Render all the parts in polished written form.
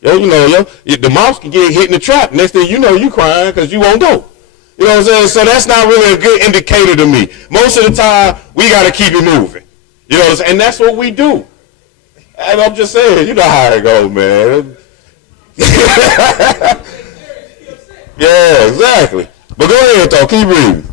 The mouse can get hit in the trap. Next thing you know, you crying because you won't go. You know what I'm saying? So that's not really a good indicator to me. Most of the time, we got to keep it moving. You know what I'm saying? And that's what we do. And I'm just saying, you know how it goes, man. Yeah, exactly. But go ahead, though. Keep reading.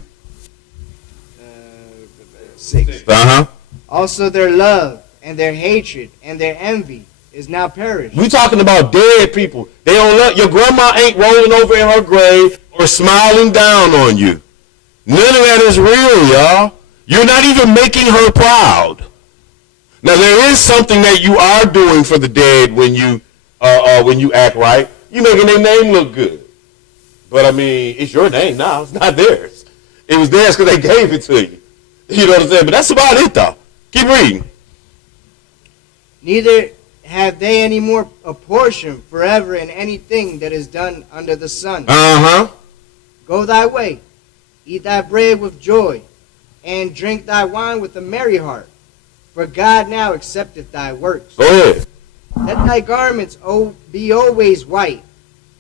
6. Uh-huh. Also their love and their hatred and their envy is now perished. We talking about dead people. They don't love. Your grandma ain't rolling over in her grave or smiling down on you. None of that is real, y'all. You're not even making her proud. Now there is something that you are doing for the dead when you act right. You making their name look good. But I mean, it's your name now. It's not theirs. It was theirs because they gave it to you. You know what I'm saying? But that's about it, though. Keep reading. Neither have they any more a portion forever in anything that is done under the sun. Uh-huh. Go thy way, eat thy bread with joy, and drink thy wine with a merry heart. For God now accepteth thy works. Go ahead. Let thy garments be always white,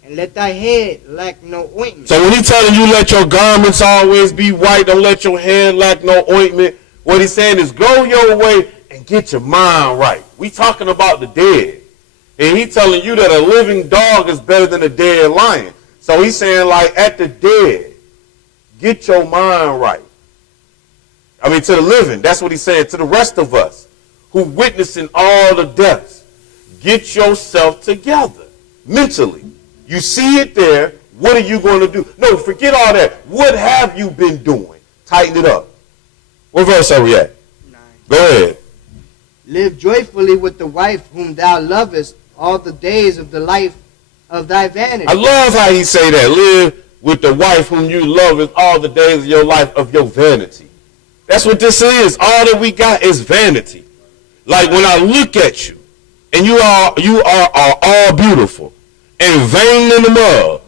and let thy head lack no ointment. So when he's telling you let your garments always be white, don't let your head lack no ointment, what he's saying is go your way and get your mind right. We talking about the dead. And he's telling you that a living dog is better than a dead lion. So he's saying, like, at the dead, get your mind right. I mean, to the living, that's what he's saying. To the rest of us who witnessing all the deaths, get yourself together mentally. You see it there. What are you going to do? No, forget all that. What have you been doing? Tighten it up. What verse are we at? 9. Go ahead. Live joyfully with the wife whom thou lovest all the days of the life of thy vanity. I love how he say that. Live with the wife whom you lovest all the days of your life of your vanity. That's what this is. All that we got is vanity. Like when I look at you, and you are all beautiful and vain in the mud.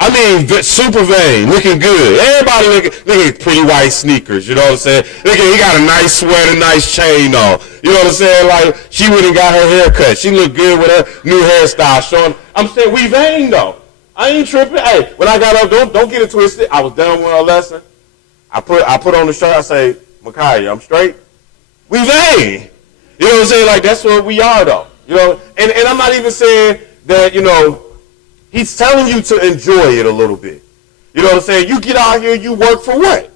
I mean, super vain, looking good. Everybody looking at pretty white sneakers, you know what I'm saying? Look at, he got a nice sweater, nice chain on. You know what I'm saying? Like, she went and got her hair cut. She looked good with her new hairstyle showing. I'm saying, we vain, though. I ain't tripping. Hey, when I got up, don't get it twisted. I was done with a lesson. I put on the shirt. I say, Micaiah, I'm straight. We vain. You know what I'm saying? Like, that's what we are, though. You know, and I'm not even saying that, you know, he's telling you to enjoy it a little bit. You know what I'm saying? You get out here, you work for what?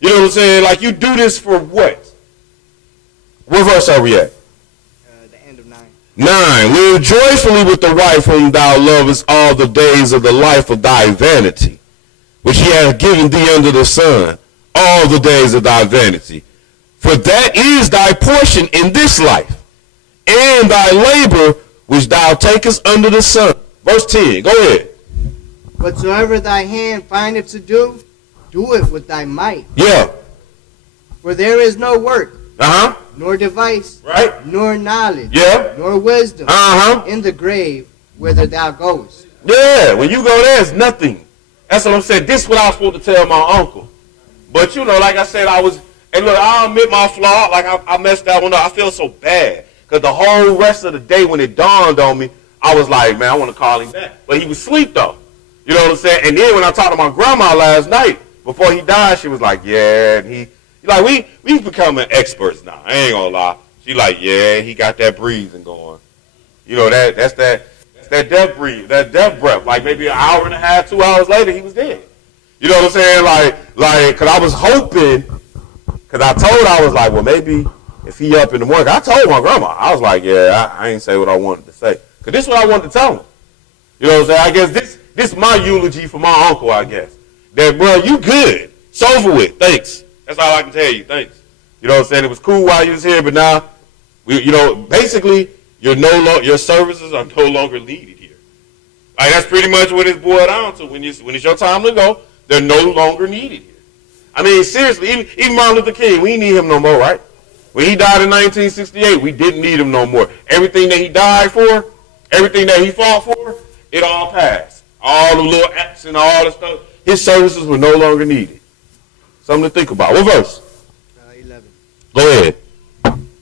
You know what I'm saying? Like, you do this for what? What verse are we at? The end of 9. 9. Live joyfully with the wife whom thou lovest all the days of the life of thy vanity, which he hath given thee under the sun, all the days of thy vanity. For that is thy portion in this life, and thy labor which thou takest under the sun. Verse 10, go ahead. Whatsoever thy hand findeth to do, do it with thy might. Yeah. For there is no work, nor device, right, nor knowledge, yeah, nor wisdom in the grave whither thou goest. Yeah, when you go there, it's nothing. That's what I'm saying. This is what I was supposed to tell my uncle. But, you know, like I said, and look, I'll admit my flaw. Like, I messed that one up. I feel so bad. Because the whole rest of the day when it dawned on me, I was like, man, I want to call him back. But he was asleep, though. You know what I'm saying? And then when I talked to my grandma last night, before he died, she was like, yeah. And we becoming experts now. I ain't going to lie. She like, yeah, he got that breathing going. You know, that's that death breathe, that death breath. Like maybe an hour and a half, 2 hours later, he was dead. You know what I'm saying? Like, because I was hoping, because I was like, well, maybe if he up in the morning. I told my grandma. I was like, yeah, I ain't say what I wanted to say. Because this is what I wanted to tell him. You know what I'm saying? I guess this is my eulogy for my uncle, I guess. That, bro, you good. It's over with. Thanks. That's all I can tell you. Thanks. You know what I'm saying? It was cool while you was here, but now, basically, your services are no longer needed here. Like, that's pretty much what it's boiled down to. When it's your time to go, they're no longer needed here. I mean, seriously, even Martin Luther King, we need him no more, right? When he died in 1968, we didn't need him no more. Everything that he died for, everything that he fought for, it all passed. All the little acts and all the stuff, his services were no longer needed. Something to think about. What verse? 11. Go ahead.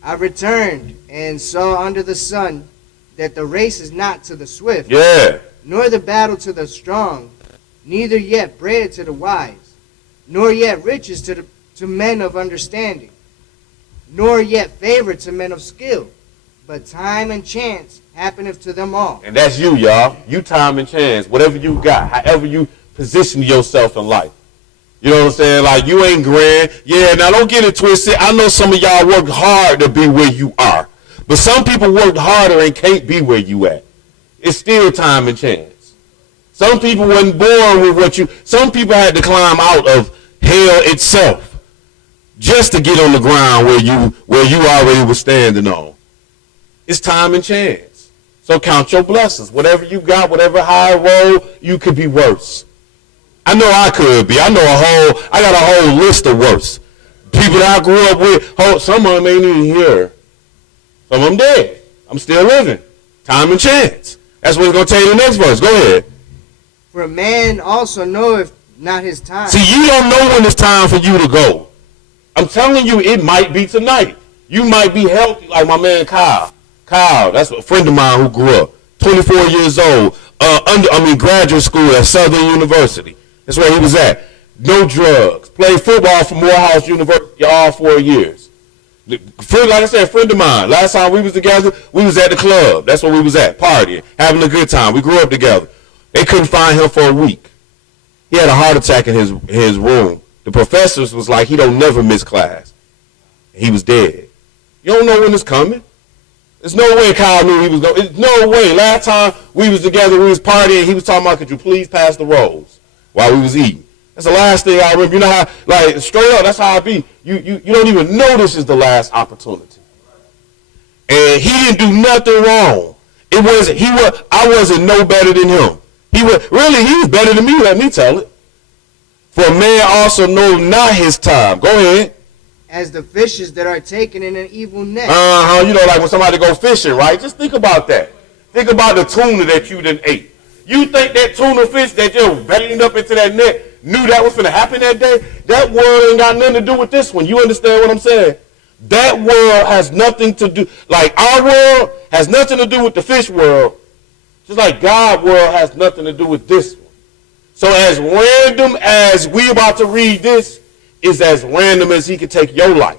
I returned and saw under the sun that the race is not to the swift, Yeah. nor the battle to the strong, neither yet bread to the wise, nor yet riches to men of understanding, nor yet favor to men of skill, but time and chance happeneth to them all. And that's you, y'all. You time and chance. Whatever you got, however you position yourself in life. You know what I'm saying? Like, you ain't grand. Yeah, now don't get it twisted. I know some of y'all worked hard to be where you are. But some people worked harder and can't be where you at. It's still time and chance. Some people wasn't born with what you... Some people had to climb out of hell itself just to get on the ground where you already were standing on. It's time and chance. So count your blessings. Whatever you got, whatever high road, you could be worse. I know I could be. I got a whole list of worse. People that I grew up with, some of them ain't even here. Some of them dead. I'm still living. Time and chance. That's what it's going to tell you in the next verse. Go ahead. For a man also knoweth not his time. See, you don't know when it's time for you to go. I'm telling you, it might be tonight. You might be healthy like my man Kyle. Kyle, that's a friend of mine who grew up. 24 years old. Graduate school at Southern University. That's where he was at. No drugs. Played football for Morehouse University all 4 years. Like I said, a friend of mine. Last time we was together, we was at the club. That's where we was at, partying, having a good time. We grew up together. They couldn't find him for a week. He had a heart attack in his room. The professors was like, he don't never miss class. He was dead. You don't know when it's coming. There's no way Kyle knew he was going. There's no way. Last time we was together, we was partying. He was talking about, could you please pass the rolls while we was eating. That's the last thing I remember. You know how, like, straight up, that's how I be. You don't even know this is the last opportunity. And he didn't do nothing wrong. I wasn't no better than him. He was better than me, let me tell it. For a man also know not his time. Go ahead. As the fishes that are taken in an evil net. You know, like when somebody go fishing, right? Just think about that. Think about the tuna that you done ate. You think that tuna fish that just banged up into that net knew that was going to happen that day? That world ain't got nothing to do with this one. You understand what I'm saying? That world has nothing to do, like our world has nothing to do with the fish world, just like God's world has nothing to do with this one. So as random as we about to read this is as random as he could take your life.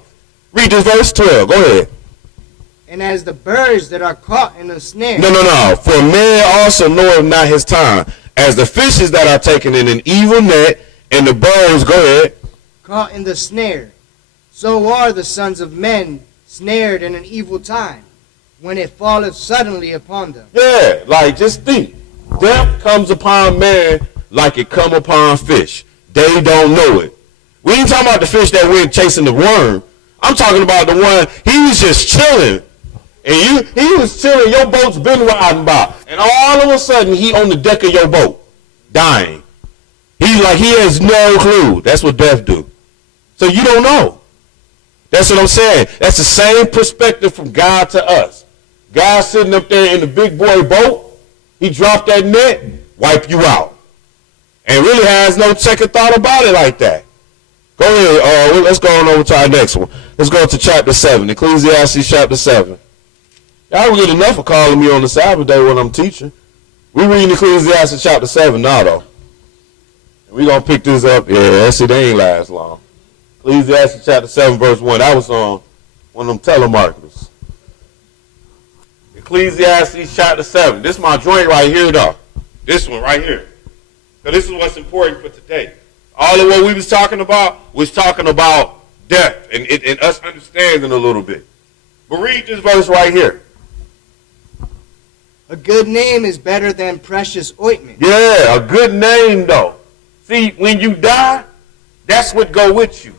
Read this verse 12. Go ahead. And as the birds that are caught in a snare. No. For a man also knoweth not his time. As the fishes that are taken in an evil net, and the birds, go ahead. Caught in the snare. So are the sons of men snared in an evil time, when it falleth suddenly upon them. Yeah, like just think. Death comes upon man like it come upon fish. They don't know it. We ain't talking about the fish that went chasing the worm. I'm talking about the one, he was just chilling. And he was chilling, your boat's been riding by. And all of a sudden, he on the deck of your boat, dying. He has no clue. That's what death do. So you don't know. That's what I'm saying. That's the same perspective from God to us. God sitting up there in the big boy boat, he dropped that net, wipe you out. And really has no second thought about it like that. Go ahead. Let's go on over to our next one. Let's go to chapter 7, Ecclesiastes chapter 7. Y'all don't get enough of calling me on the Sabbath day when I'm teaching. We're reading Ecclesiastes chapter 7 now, though. We're going to pick this up. Yeah, see, they ain't last long. Ecclesiastes chapter 7, verse 1. That was on one of them telemarketers. Ecclesiastes chapter 7. This is my joint right here, though. This one right here. So this is what's important for today. All of what we was talking about death and us understanding a little bit. But read this verse right here. A good name is better than precious ointment. Yeah, a good name, though. See, when you die, that's what go with you.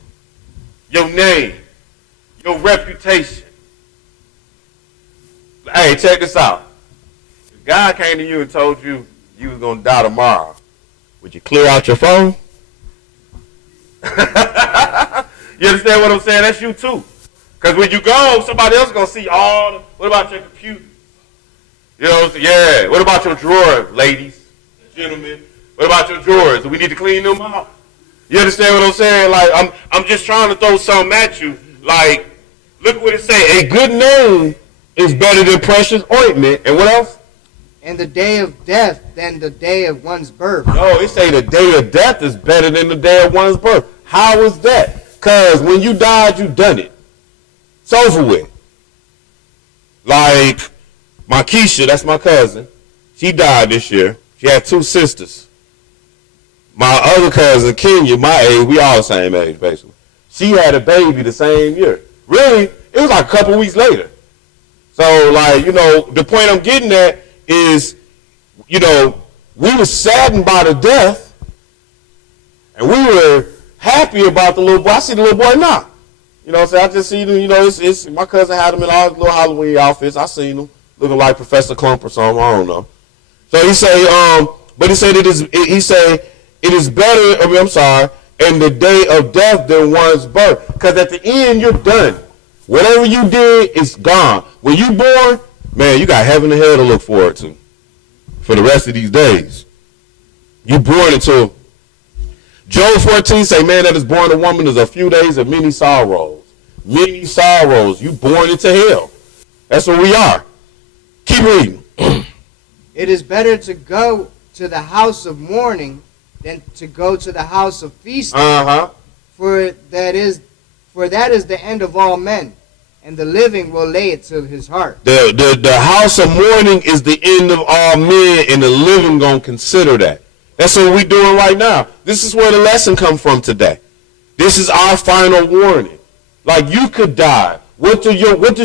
Your name, your reputation. Hey, check this out. If God came to you and told you you was going to die tomorrow, would you clear out your phone? You understand what I'm saying? That's you too. Because when you go, somebody else is going to see what about your computer? You know what I'm saying? Yeah. What about your drawers, ladies, gentlemen? What about your drawers? Do we need to clean them out? You understand what I'm saying? Like, I'm just trying to throw something at you. Like, look what it say. A good name is better than precious ointment. And what else? And the day of death than the day of one's birth. No, it say the day of death is better than the day of one's birth. How is that? Because when you died, you done it. It's over with. Like my Keisha, that's my cousin. She died this year. She had 2 sisters. My other cousin, Kenya, my age, we all the same age, basically. She had a baby the same year. Really, it was like a couple weeks later. So, like, you know, the point I'm getting at is, you know, we were saddened by the death, and we were happy about the little boy. I see the little boy now. You know what I'm saying? I just see him, you know, it's my cousin had him in all his little Halloween outfits. I seen him looking like Professor Clump or something. I don't know. So he say, but he said it is better, I'm sorry, in the day of death than one's birth. Because at the end, you're done. Whatever you did is gone. When you born, man, you got heaven and hell to look forward to for the rest of these days. You born into Job 14 say, man that is born a woman is a few days of many sorrows. Many sorrows. You born into hell. That's what we are. Keep reading. It is better to go to the house of mourning than to go to the house of feasting. For that is the end of all men, and the living will lay it to his heart. The house of mourning is the end of all men, and the living gonna consider that. That's what we're doing right now. This is where the lesson comes from today. This is our final warning. Like, you could die. What does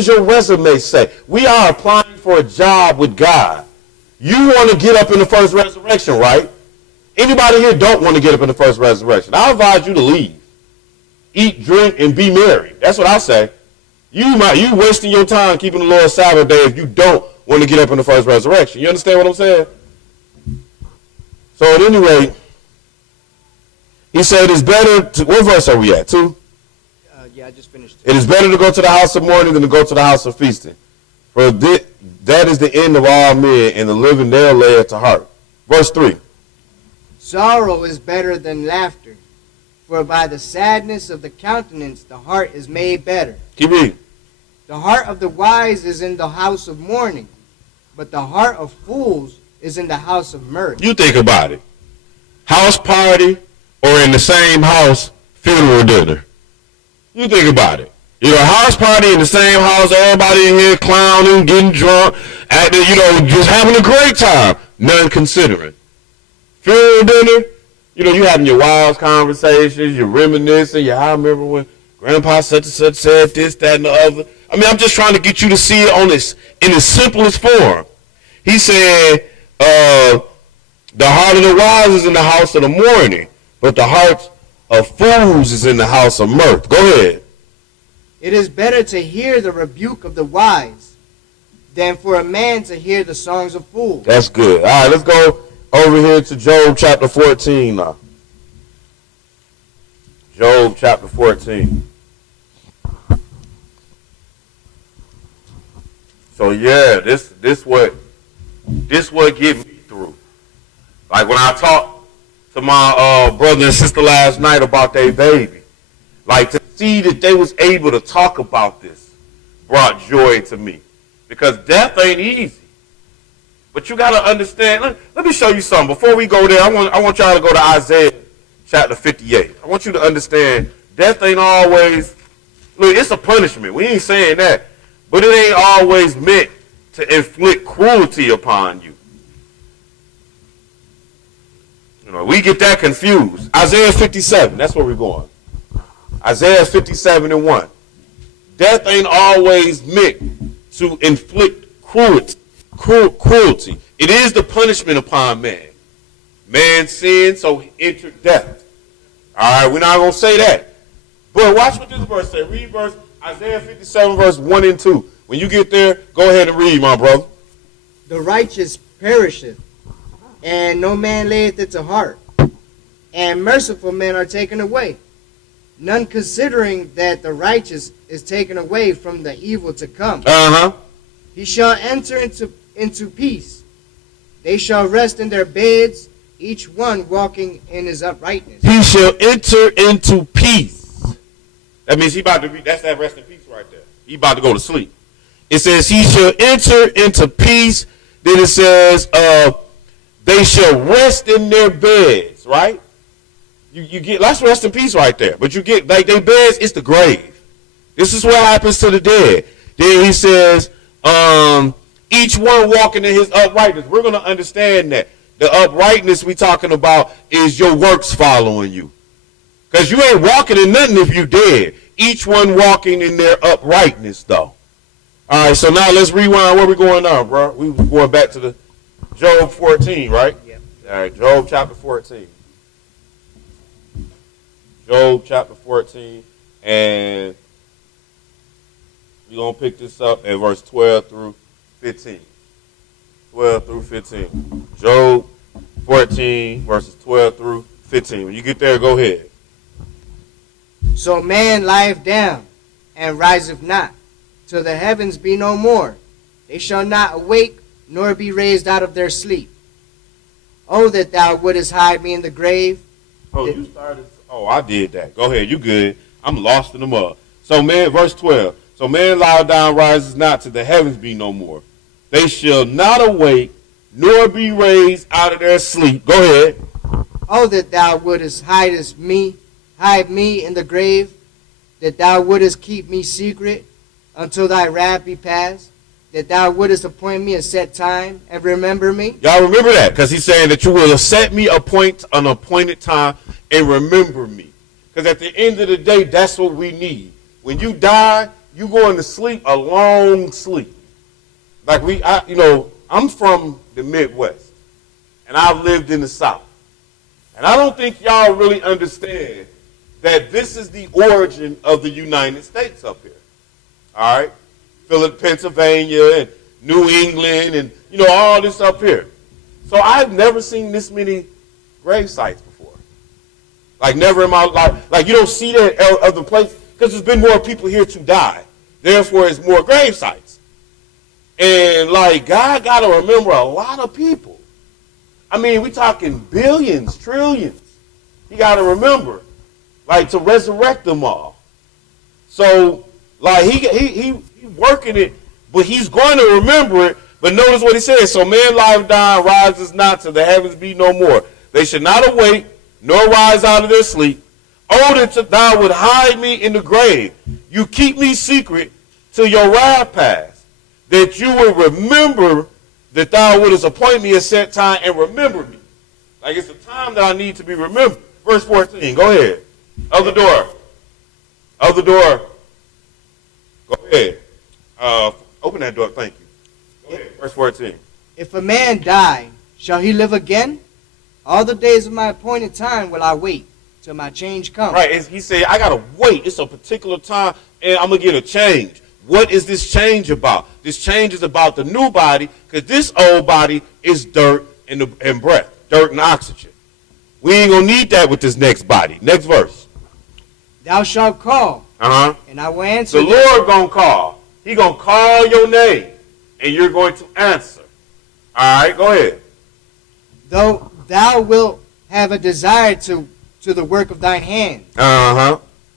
your resume say? We are applying for a job with God. You want to get up in the first resurrection, right? Anybody here don't want to get up in the first resurrection? I advise you to leave. Eat, drink, and be merry. That's what I say. You wasting your time keeping the Lord's Sabbath day if you don't want to get up in the first resurrection. You understand what I'm saying? So at any rate, he said it's better to, what verse are we at? 2? Yeah, I just finished. It is better to go to the house of mourning than to go to the house of feasting. For that is the end of all men, and the living there lay it to heart. Verse 3. Sorrow is better than laughter, for by the sadness of the countenance the heart is made better. Keep reading. The heart of the wise is in the house of mourning, but the heart of fools is in the house of mirth. You think about it. House party or in the same house, funeral dinner. You think about it. You know, house party in the same house, everybody in here clowning, getting drunk, acting, you know, just having a great time. None considering. Funeral dinner, you know, you having your wild conversations, you're reminiscing, I remember when Grandpa such and such said this, that, and the other. I mean, I'm just trying to get you to see it on this in its simplest form. He said, the heart of the wise is in the house of the mourning, but the heart of fools is in the house of mirth. Go ahead. It is better to hear the rebuke of the wise than for a man to hear the songs of fools. That's good. All right, let's go over here to Job chapter 14 now. Job chapter 14. So yeah, this what get me through. Like when I talked to my brother and sister last night about their baby, like to see that they was able to talk about this brought joy to me, because death ain't easy. But you gotta understand. Let me show you something before we go there. I want y'all to go to Isaiah chapter 58. I want you to understand death ain't always. Look, it's a punishment. We ain't saying that. But it ain't always meant to inflict cruelty upon you. You know, we get that confused. Isaiah 57, that's where we're going. Isaiah 57:1. Death ain't always meant to inflict cruelty. It is the punishment upon man. Man sinned, so he entered death. All right, we're not going to say that. But watch what this verse says. Read verse Isaiah 57, verse 1 and 2. When you get there, go ahead and read, my brother. The righteous perisheth, and no man layeth it to heart, and merciful men are taken away, none considering that the righteous is taken away from the evil to come. He shall enter into peace. They shall rest in their beds, each one walking in his uprightness. He shall enter into peace. That means he about to be, that's that rest in peace right there. He about to go to sleep. It says he shall enter into peace. Then it says they shall rest in their beds, right? You get, let's rest in peace right there. But you get, like, their beds, it's the grave. This is what happens to the dead. Then he says, each one walking in his uprightness. We're going to understand that. The uprightness we talking about is your works following you. Because you ain't walking in nothing if you dead. Each one walking in their uprightness, though. All right, so now let's rewind. Where we going now, bro? We going back to the Job 14, right? Yep. All right, Job chapter 14. Job chapter 14, and we're going to pick this up at verse 12 through 15. 12 through 15. Job 14, verses 12 through 15. When you get there, go ahead. So man lieth down, and riseth not, till the heavens be no more. They shall not awake, nor be raised out of their sleep. Oh, that thou wouldest hide me in the grave. Oh, you started. Oh, I did that. Go ahead. You good. I'm lost in the mud. So man, verse 12. So man lieth down, rises not, till the heavens be no more. They shall not awake, nor be raised out of their sleep. Go ahead. Oh, that thou wouldest hide me in the grave, that thou wouldest keep me secret until thy wrath be past, that thou wouldest appoint me a set time and remember me. Y'all remember that, because he's saying that you will set me an appointed time and remember me. Because at the end of the day, that's what we need. When you die, you going to sleep a long sleep. Like I'm from the Midwest, and I've lived in the South. And I don't think y'all really understand that this is the origin of the United States up here. All right? Pennsylvania and New England and, all this up here. So I've never seen this many grave sites before. Like, never in my life. Like, you don't see that other place because there's been more people here to die. Therefore, it's more grave sites. And, like, God got to remember a lot of people. I mean, we talking billions, trillions. He got to remember, like, to resurrect them all. So, like, he working it, but he's going to remember it. But notice what he says. So man lieth down, rises not, till the heavens be no more. They should not awake, nor rise out of their sleep. Oh, that thou would hide me in the grave. You keep me secret till your wrath pass, that you would remember, that thou wouldest appoint me a set time and remember me. Like, it's a time that I need to be remembered. Verse 14, go ahead. Other door. Other door. Go ahead. Open that door, thank you. Go ahead, verse 14. If a man die, shall he live again? All the days of my appointed time will I wait, till my change comes. Right, he said, I got to wait. It's a particular time, and I'm going to get a change. What is this change about? This change is about the new body, because this old body is dirt and breath, dirt and oxygen. We ain't going to need that with this next body. Next verse. Thou shalt call, and I will answer. The Lord going to call. He going to call your name, and you're going to answer. All right, go ahead. Though thou wilt have a desire to the work of thine hands.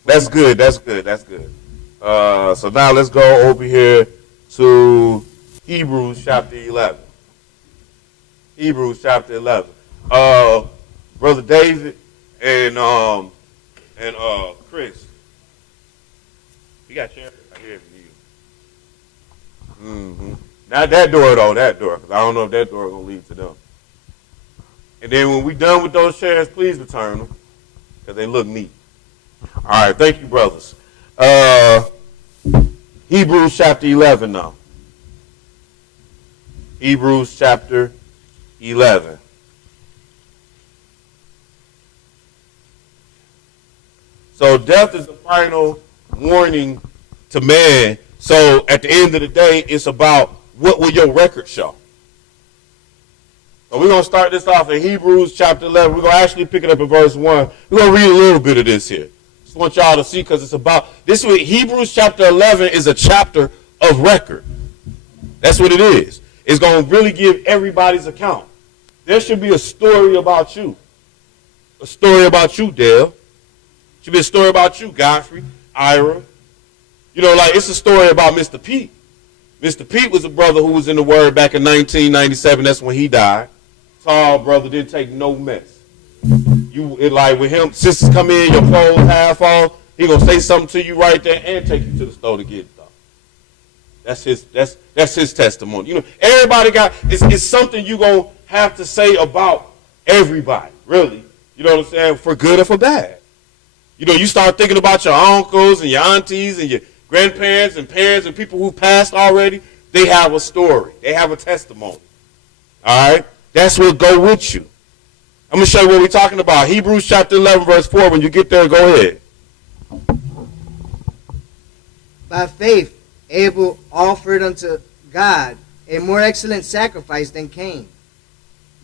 That's good, that's good, that's good. So now let's go over here to Hebrews chapter 11. Hebrews chapter 11. Brother David and Chris. You got chairs right here if you need. Not that door though, that door, because I don't know if that door is gonna lead to them. And then when we done with those chairs, please return them, because they look neat. All right, thank you, brothers. Hebrews chapter 11 now. Hebrews chapter 11. So death is the final warning to man. So at the end of the day, it's about what will your record show. So we're going to start this off in Hebrews chapter 11. We're going to actually pick it up in verse 1. We're going to read a little bit of this here. Just want y'all to see, because it's about, this week, Hebrews chapter 11 is a chapter of record. That's what it is. It's going to really give everybody's account. There should be a story about you. A story about you, Dale. Should be a story about you, Godfrey, Ira. Like, it's a story about Mr. P. Mr. Pete was a brother who was in the Word back in 1997. That's when he died. Tall brother, didn't take no mess. Like with him, sisters come in, your clothes half off, he gonna say something to you right there and take you to the store to get it done. That's his testimony. You know, everybody got it's something you gonna have to say about everybody, really. You know what I'm saying? For good or for bad. You know, you start thinking about your uncles and your aunties and your grandparents and parents and people who passed already. They have a story. They have a testimony. All right? That's what go with you. I'm going to show you what we're talking about. Hebrews chapter 11, verse 4. When you get there, go ahead. By faith, Abel offered unto God a more excellent sacrifice than Cain,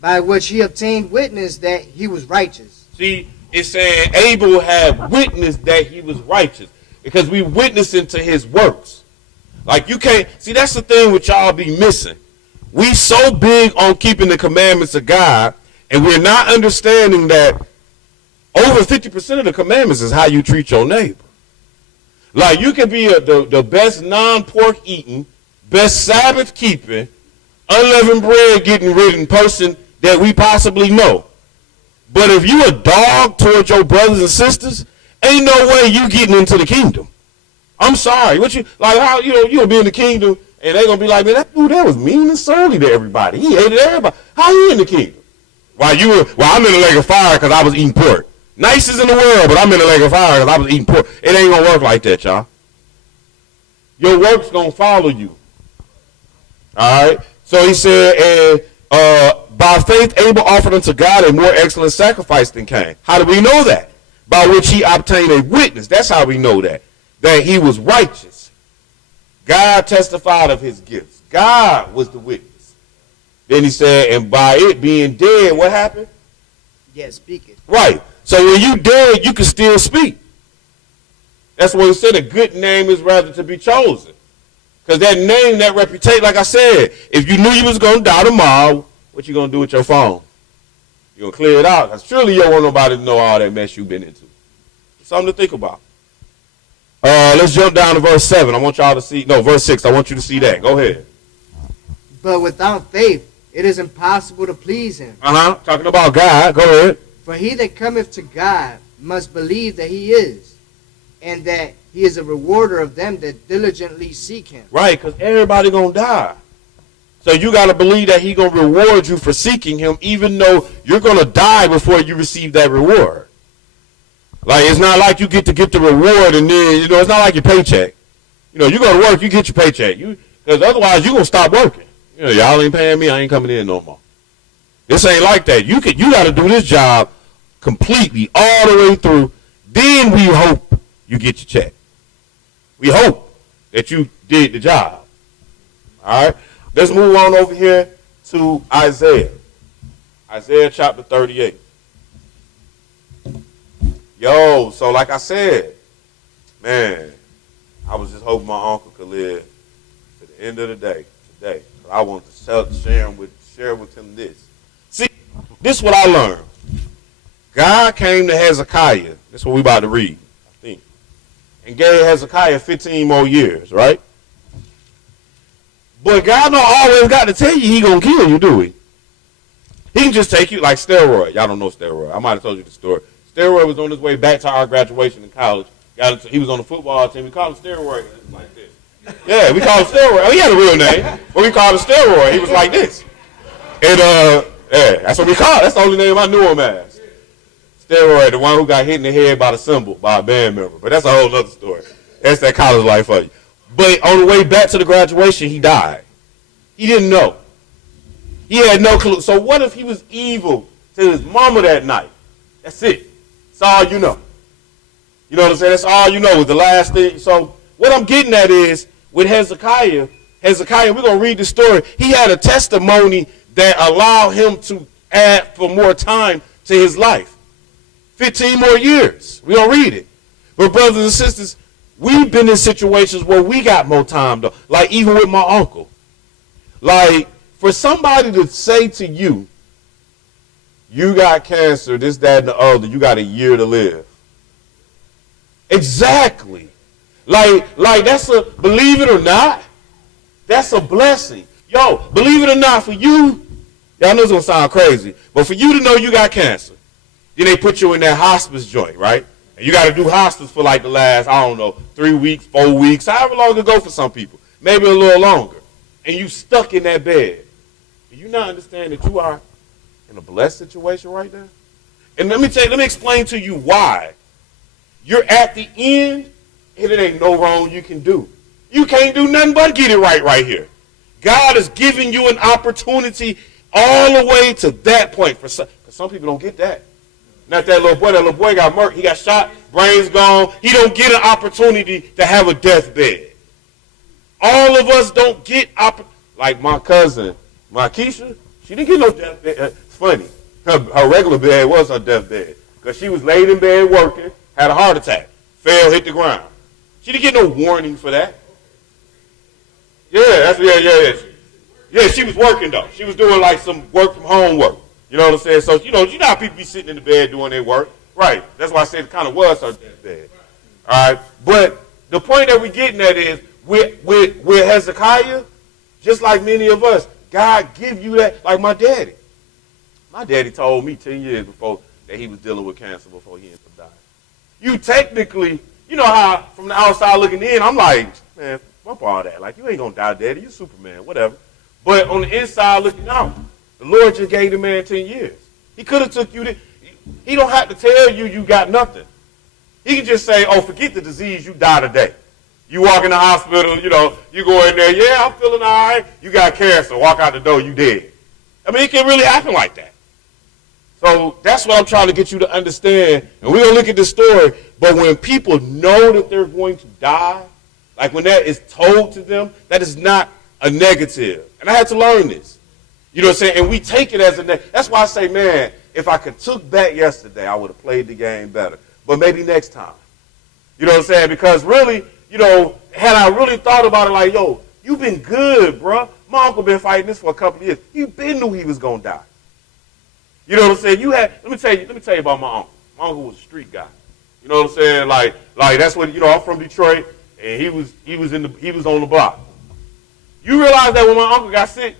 by which he obtained witness that he was righteous. See, it's saying Abel had witnessed that he was righteous because we witnessing to his works. Like you can't, see that's the thing which y'all be missing. We so big on keeping the commandments of God and we're not understanding that over 50% of the commandments is how you treat your neighbor. Like you can be the best non-pork eating, best Sabbath keeping, unleavened bread getting ridden person that we possibly know. But if you a dog towards your brothers and sisters, ain't no way you getting into the kingdom. I'm sorry. What you like? How you'll be in the kingdom and they gonna be like, man, that dude that was mean and surly to everybody. He hated everybody. How you in the kingdom? Well, I'm in the lake of fire because I was eating pork. Nicest in the world, but I'm in the lake of fire because I was eating pork. It ain't gonna work like that, y'all. Your work's gonna follow you. All right. So he said, by faith, Abel offered unto God a more excellent sacrifice than Cain. How do we know that? By which he obtained a witness. That's how we know that he was righteous. God testified of his gifts. God was the witness. Then he said, and by it being dead, what happened? Yeah, speak it. Right. So when you dead, you can still speak. That's what he said. A good name is rather to be chosen. Because that name, that reputation, like I said, if you knew you was going to die tomorrow, what you going to do with your phone? You going to clear it out? Because surely you don't want nobody to know all that mess you've been into. It's something to think about. Let's jump down to verse 7. I want y'all to see, no, verse 6. I want you to see that. Go ahead. But without faith, it is impossible to please him. Talking about God. Go ahead. For he that cometh to God must believe that he is, and that he is a rewarder of them that diligently seek him. Right, because everybody going to die. So you got to believe that he going to reward you for seeking him, even though you're going to die before you receive that reward. Like, it's not like you get to get the reward and then, it's not like your paycheck. You go to work, you get your paycheck. Because otherwise, you're going to stop working. Y'all ain't paying me, I ain't coming in no more. This ain't like that. You got to do this job completely, all the way through. Then we hope you get your check. We hope that you did the job. All right? Let's move on over here to Isaiah. Isaiah chapter 38. Yo, so like I said, man, I was just hoping my uncle could live to the end of the day today. I want to share with him this. See, this is what I learned. God came to Hezekiah. That's what we about to read, I think. And gave Hezekiah 15 more years, right? But God don't always got to tell you he going to kill you, do he? He can just take you like steroid. Y'all don't know steroid. I might have told you the story. Steroid was on his way back to our graduation in college. He was on the football team. We called him steroid like this. Yeah, we called him steroid. Oh, he had a real name. But we called him steroid. He was like this. And yeah, that's what we called it. That's the only name I knew him as. Steroid, the one who got hit in the head by the cymbal by a band member. But that's a whole other story. That's that college life for you. But on the way back to the graduation, he died. He didn't know. He had no clue. So what if he was evil to his mama that night? That's it. That's all you know. You know what I'm saying? That's all you know is the last thing. So what I'm getting at is with Hezekiah, we're going to read the story. He had a testimony that allowed him to add for more time to his life. 15 more years. We're going to read it. But brothers and sisters, we've been in situations where we got more time, though. Like even with my uncle. Like for somebody to say to you, you got cancer, this, that, and the other, you got a year to live. Exactly. Like that's believe it or not, That's a blessing. Yo, believe it or not, for you, y'all know it's going to sound crazy, but for you to know you got cancer, then they put you in that hospice joint, right? And you got to do hospice for like the last, I don't know, 3 weeks, 4 weeks, however long it go for some people, maybe a little longer. And you stuck in that bed. Do you not understand that you are in a blessed situation right now? And let me explain to you why. You're at the end, and it ain't no wrong you can do. You can't do nothing but get it right here. God is giving you an opportunity all the way to that point. Because some people don't get that. Not that little boy. That little boy got murked. He got shot. Brains gone. He don't get an opportunity to have a deathbed. All of us don't get like my cousin, my Keisha, she didn't get no deathbed. It's funny. Her regular bed was her deathbed. Because she was laid in bed working, had a heart attack, fell, hit the ground. She didn't get no warning for that. Yeah. Yeah, she was working though. She was doing like some work from home work. You know what I'm saying? So, you know how people be sitting in the bed doing their work. Right. That's why I said it kind of was her deathbed. All right. But the point that we're getting at is with Hezekiah, just like many of us, God give you that. Like my daddy. My daddy told me 10 years before that he was dealing with cancer before he ended up dying. You technically, you know how from the outside looking in, I'm like, man, bump all that. Like, you ain't going to die, daddy. You Superman, whatever. But on the inside looking out, the Lord just gave the man 10 years. He could have took you. He don't have to tell you you got nothing. He can just say, oh, forget the disease, you die today. You walk in the hospital, you go in there, yeah, I'm feeling all right. You got cancer. Walk out the door, you dead. I mean, it can really happen like that. So that's what I'm trying to get you to understand. And we're going to look at this story. But when people know that they're going to die, like when that is told to them, that is not a negative. And I had to learn this. You know what I'm saying? And we take it as a negative. That's why I say, man, if I could took back yesterday, I would have played the game better. But maybe next time. You know what I'm saying? Because really, had I really thought about it like, yo, you've been good, bro. My uncle been fighting this for a couple of years. He been knew he was going to die. You know what I'm saying? Let me tell you about my uncle. My uncle was a street guy. You know what I'm saying? Like that's what, I'm from Detroit, and he was on the block. You realize that when my uncle got sick,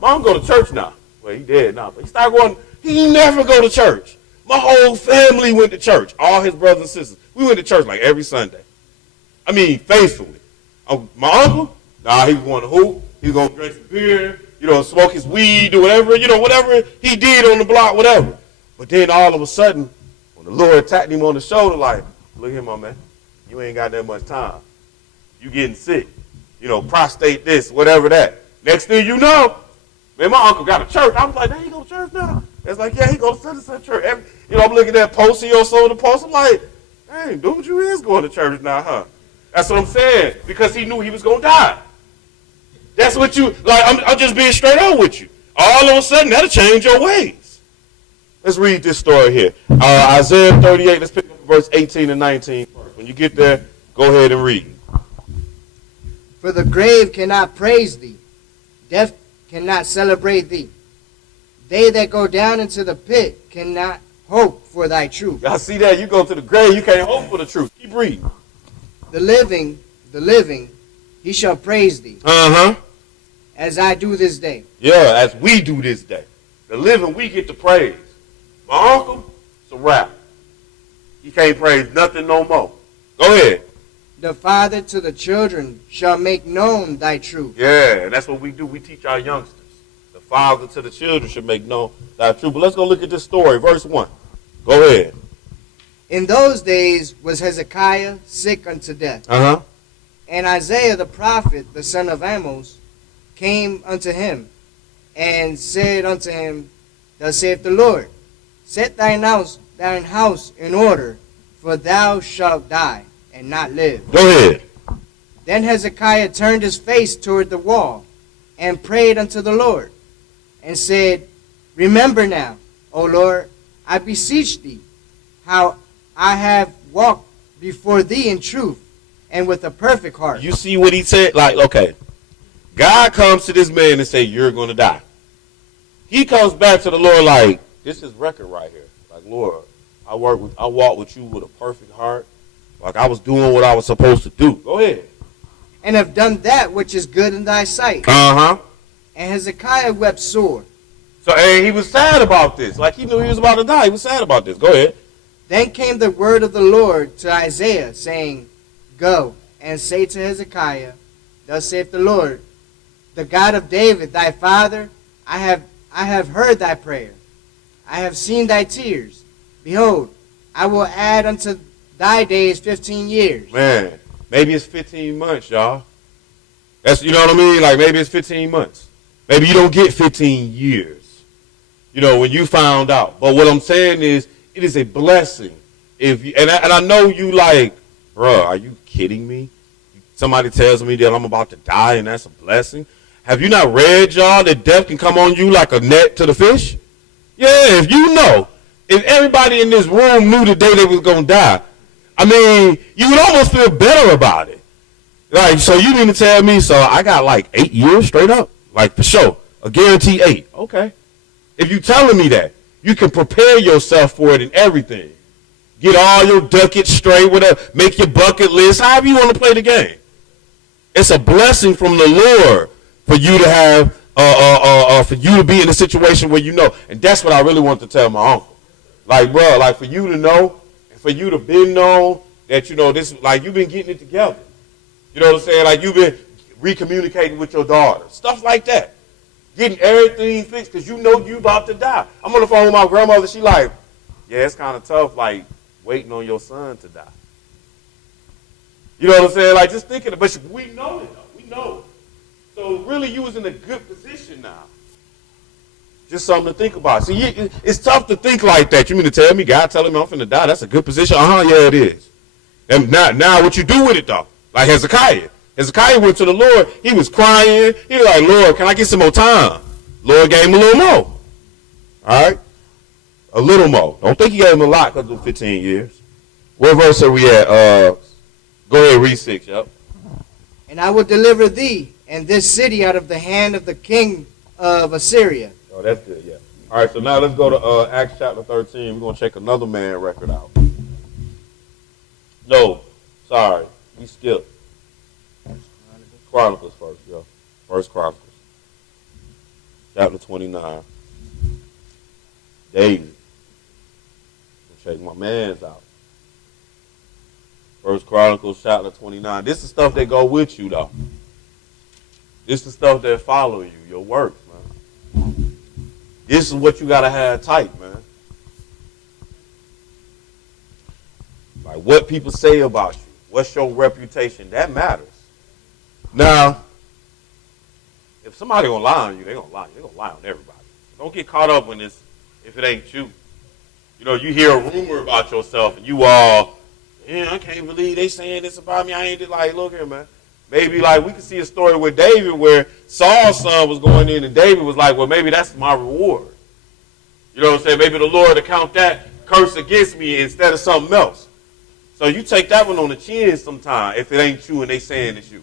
my uncle go to church now. Well, he dead now, but he started going, he never go to church. My whole family went to church. All his brothers and sisters. We went to church like every Sunday. I mean, faithfully. My uncle, he was going to hoop. He was going to drink some beer, smoke his weed or whatever, whatever he did on the block, whatever. But then all of a sudden, when the Lord tapped him on the shoulder, like, look here, my man, you ain't got that much time. You getting sick. Prostate this, whatever that. Next thing you know, man, my uncle got a church. I was like, dang, he go to church now? It's like, yeah, he goes to such church. I'm looking at that post he also the post. I'm like, dang, dude, you is going to church now, huh? That's what I'm saying. Because he knew he was going to die. That's what I'm just being straight on with you. All of a sudden, that'll change your ways. Let's read this story here. Isaiah 38, let's pick up verse 18 and 19 first. When you get there, go ahead and read. For the grave cannot praise thee. Death cannot celebrate thee. They that go down into the pit cannot hope for thy truth. Y'all see that? You go to the grave, you can't hope for the truth. Keep reading. The living, he shall praise thee. Uh-huh. As I do this day. Yeah, as we do this day. The living, we get to praise. My uncle, it's a wrap. He can't praise nothing no more. Go ahead. The father to the children shall make known thy truth. Yeah, and that's what we do. We teach our youngsters. The father to the children should make known thy truth. But let's go look at this story. Verse 1. Go ahead. In those days was Hezekiah sick unto death. Uh-huh. And Isaiah the prophet, the son of Amos, came unto him, and said unto him, Thus saith the Lord, Set thine house in order, for thou shalt die, and not live. Go ahead. Then Hezekiah turned his face toward the wall, and prayed unto the Lord, and said, Remember now, O Lord, I beseech thee, how I have walked before thee in truth, and with a perfect heart. You see what he said? Like, okay, God comes to this man and say, you're going to die. He comes back to the Lord like, this is record right here. Like, Lord, I walk with you with a perfect heart. Like I was doing what I was supposed to do. Go ahead. and have done that which is good in thy sight. Uh-huh. And Hezekiah wept sore. So he was sad about this. Like he knew he was about to die. He was sad about this. Go ahead. Then came the word of the Lord to Isaiah, saying, Go, and say to Hezekiah, Thus saith the Lord, the God of David, thy father, I have heard thy prayer. I have seen thy tears. Behold, I will add unto thy days 15 years. Man, maybe it's 15 months, y'all. That's, you know what I mean? Like maybe it's 15 months. Maybe you don't get 15 years, you know, when you found out. But what I'm saying is, it is a blessing. If you, and I know you like, bruh, are you kidding me? Somebody tells me that I'm about to die and that's a blessing. Have you not read, y'all, that death can come on you like a net to the fish? Yeah, if you know, if everybody in this room knew the day they was going to die, I mean, you would almost feel better about it. Like, so you mean to tell me, so I got like 8 years straight up? Like, for sure, a guarantee 8. Okay. If you telling me that, you can prepare yourself for it and everything. Get all your ducats straight, whatever, make your bucket list, however you want to play the game. It's a blessing from the Lord for you to have, for you to be in a situation where you know. And that's what I really want to tell my uncle. Like, bro, like for you to know, and for you to be known that, you know, this, like you've been getting it together. You know what I'm saying? Like you've been recommunicating with your daughter. Stuff like that. Getting everything fixed because you know you about to die. I'm on the phone with my grandmother. She like, yeah, it's kind of tough, like, waiting on your son to die. You know what I'm saying? Like, just thinking, but we know it, though. We know it. So, really, you was in a good position now. Just something to think about. See, it's tough to think like that. You mean to tell me, God telling me I'm finna die, that's a good position? Yeah, it is. And now what you do with it, though? Like Hezekiah. Hezekiah went to the Lord. He was crying. He was like, Lord, can I get some more time? Lord gave him a little more. All right? A little more. Don't think he gave him a lot because of 15 years. What verse are we at? Go ahead, read 6. Yep. And I will deliver thee and this city out of the hand of the king of Assyria. Oh, that's good, yeah. All right, so now let's go to Acts chapter 13. We're going to check another man record out. No, sorry. We skipped. Chronicles first, yo. First Chronicles. Chapter 29. David. Check my man's out. First Chronicles chapter 29. This is stuff that go with you, though. This is stuff that follow you, your works, man. This is what you got to have tight, man. Like what people say about you. What's your reputation? That matters. Now, if somebody gonna lie on you, they're gonna lie. They're gonna lie on everybody. Don't get caught up when if it ain't you. You know, you hear a rumor about yourself and you all, I can't believe they saying this about me. I ain't like, look here, man. Maybe like we can see a story with David where Saul's son was going in and David was like, well, maybe that's my reward. You know what I'm saying? Maybe the Lord will count that curse against me instead of something else. So you take that one on the chin sometime if it ain't you and they saying it's you.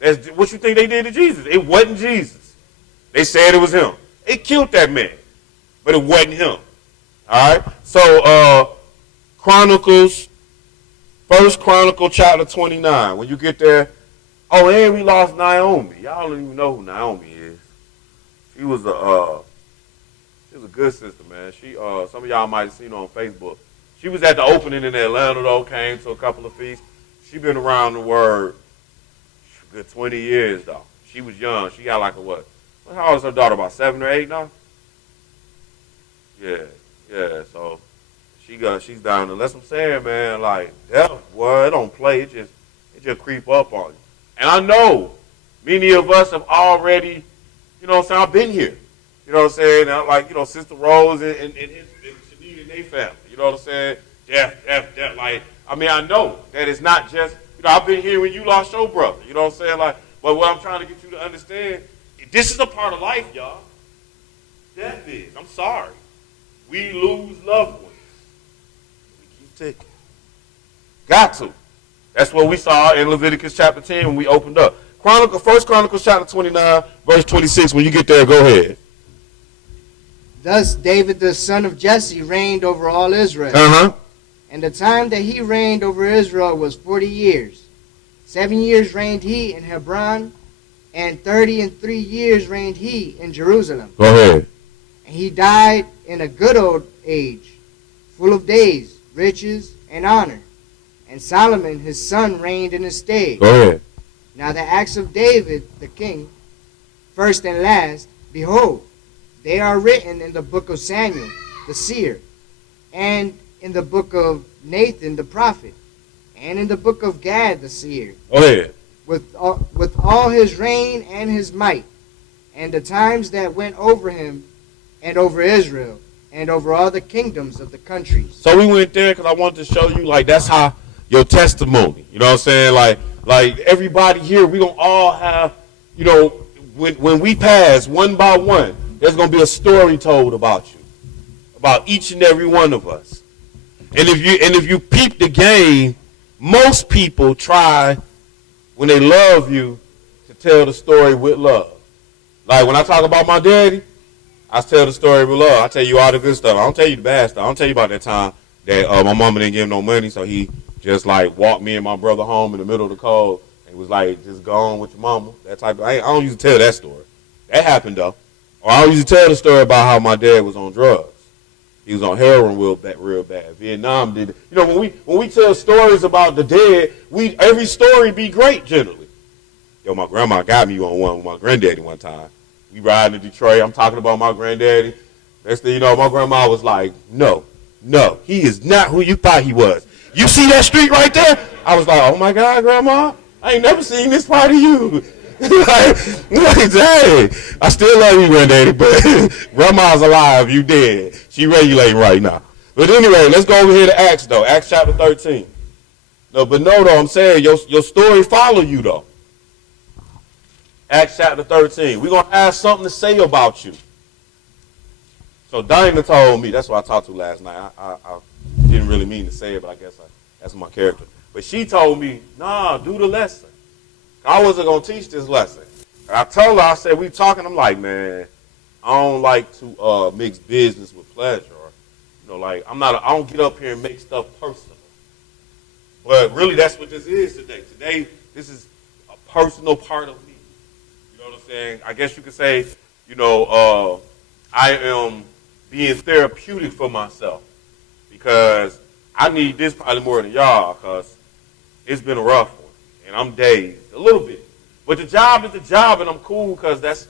That's what you think they did to Jesus. It wasn't Jesus. They said it was him. It killed that man, but it wasn't him. All right? So Chronicles, First Chronicle chapter 29. When you get there, and we lost Naomi. Y'all don't even know who Naomi is. She was a good sister, man. She some of y'all might have seen her on Facebook. She was at the opening in Atlanta, though, came to a couple of feasts. She been around the word a good 20 years, though. She was young. She got like a what? How old is her daughter? About 7 or 8 now? Yeah. So she's down there. That's what I'm saying, man. Like, death, boy, it don't play. It just creep up on you. And I know many of us have already, you know what I'm saying, I've been here. You know what I'm saying? Like, you know, Sister Rose and Shanita and their family. You know what I'm saying? Death. Like, I mean, I know that it's not just, you know, I've been here when you lost your brother. You know what I'm saying? Like, but what I'm trying to get you to understand, this is a part of life, y'all. Death is. I'm sorry. We lose loved ones. We keep ticking. Got to. That's what we saw in Leviticus chapter 10 when we opened up. First Chronicles chapter 29, verse 26. When you get there, go ahead. Thus David the son of Jesse reigned over all Israel. Uh-huh. And the time that he reigned over Israel was 40 years. 7 years reigned he in Hebron, and 30 and 3 years reigned he in Jerusalem. Go ahead. And he died in a good old age, full of days, riches, and honor. And Solomon his son reigned in his stead. Go ahead. Now the acts of David the king, first and last, behold, they are written in the book of Samuel the seer, and in the book of Nathan the prophet, and in the book of Gad the seer. Go ahead. With all his reign and his might, and the times that went over him, and over Israel, and over all the kingdoms of the countries. So we went there because I wanted to show you, like, that's how your testimony, you know what I'm saying? Like everybody here, we don't all have, you know, when we pass one by one, there's going to be a story told about you, about each and every one of us. And if you peep the game, most people try, when they love you, to tell the story with love. Like when I talk about my daddy, I tell the story with love. I tell you all the good stuff. I don't tell you the bad stuff. I don't tell you about that time that my mama didn't give him no money, so he just like walked me and my brother home in the middle of the cold and was like, just go on with your mama. That type of, I don't usually tell that story. That happened though. Or I don't usually tell the story about how my dad was on drugs. He was on heroin real bad. Vietnam did it. You know, when we tell stories about the dead, every story be great generally. Yo, my grandma got me on one with my granddaddy one time. We riding to Detroit. I'm talking about my granddaddy. Next thing you know, my grandma was like, no, he is not who you thought he was. You see that street right there? I was like, oh my God, Grandma, I ain't never seen this part of you. like, dang, I still love you, Granddaddy, but Grandma's alive, you dead. She regulating right now. But anyway, let's go over here to Acts, though. Acts chapter 13. No, I'm saying your story follow you, though. Acts chapter 13. We're going to have something to say about you. So Dinah told me, that's what I talked to last night. I didn't really mean to say it, but I guess that's my character. But she told me, nah, do the lesson. I wasn't going to teach this lesson. And I told her, I said, we talking. I'm like, man, I don't like to mix business with pleasure. Or, you know, like, I don't get up here and make stuff personal. But really, that's what this is today. Today, this is a personal part of me. You know what I'm saying? I guess you could say, you know, I am being therapeutic for myself because I need this probably more than y'all because it's been a rough one and I'm dazed a little bit. But the job is the job and I'm cool because that's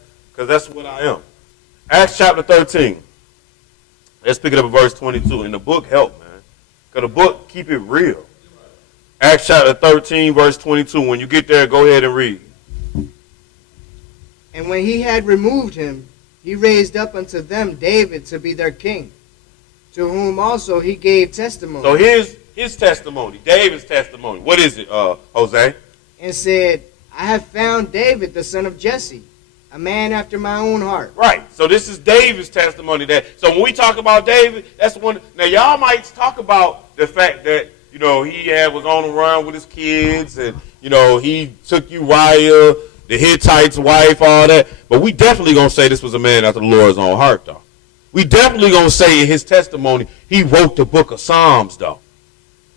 what I am. Acts chapter 13. Let's pick it up at verse 22. And the book help, man. Because the book keep it real. Acts chapter 13, verse 22. When you get there, go ahead and read. And when he had removed him, he raised up unto them David to be their king, to whom also he gave testimony. So here's his testimony, David's testimony. What is it, Jose? And said, I have found David, the son of Jesse, a man after my own heart. Right. So this is David's testimony. So when we talk about David, that's one. Now y'all might talk about the fact that, you know, he was on the run with his kids and, you know, he took Uriah, the Hittite's wife, all that. But we definitely going to say this was a man after the Lord's own heart, though. We definitely going to say in his testimony, he wrote the book of Psalms, though.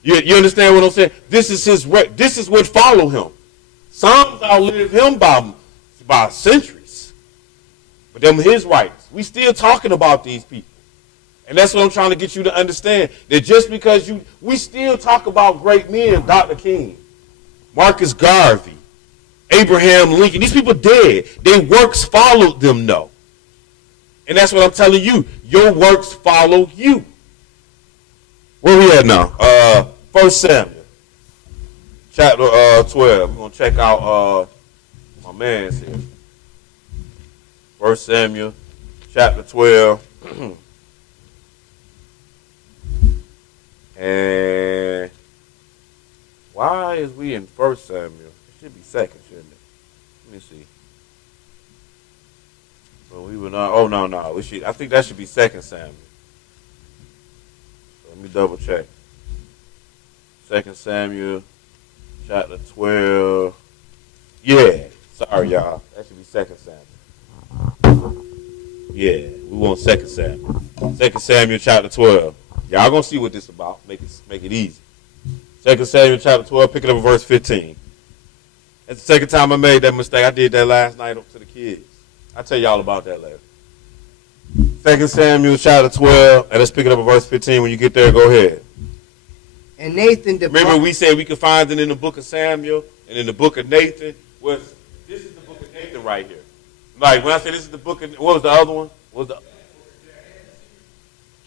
You understand what I'm saying? This is what followed him. Psalms outlived him by centuries. But them his writings. We still talking about these people. And that's what I'm trying to get you to understand. That just because we still talk about great men, Dr. King, Marcus Garvey, Abraham Lincoln. These people dead. Their works followed them, though. And that's what I'm telling you. Your works follow you. Where we at now? 1 Samuel, chapter 12. We're going to check out my man's here. 1 Samuel, chapter 12. And why is we in 1 Samuel? It should be second, shouldn't it? Let me see. Well, we were not. Oh no. I think that should be 2 Samuel. Let me double check. 2 Samuel, chapter 12. Yeah. Sorry, y'all. That should be 2 Samuel. Yeah, we want 2 Samuel. 2 Samuel, chapter 12. Y'all gonna see what this is about. Make it easy. 2 Samuel, chapter 12. Pick it up at verse 15. That's the second time I made that mistake. I did that last night up to the kids. I'll tell y'all about that later. 2 Samuel chapter 12, and let's pick it up at verse 15. When you get there, go ahead. And Nathan departed. Remember we said we could find it in the book of Samuel and in the book of Nathan. This is the book of Nathan right here. Like when I say this is the book of, what was the other one? What was the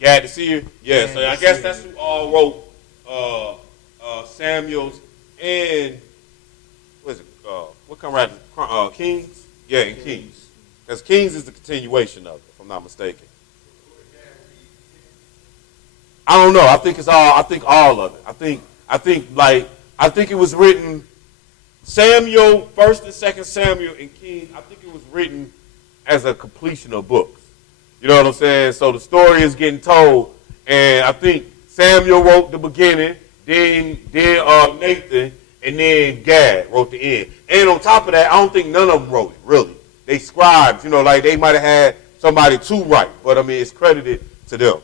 Gad the seer? Yeah, so I guess that's who all wrote Samuel's and what is it? What come right? Kings? Yeah, and Kings. Because Kings is the continuation of it, if I'm not mistaken. I don't know. I think it's all. I think all of it. I think it was written. Samuel, 1st and 2nd Samuel, and Kings. I think it was written as a completion of books. You know what I'm saying? So the story is getting told, and I think Samuel wrote the beginning, then Nathan, and then Gad wrote the end. And on top of that, I don't think none of them wrote it. Really, they scribes. You know, like they might have had somebody to write, but I mean, it's credited to them.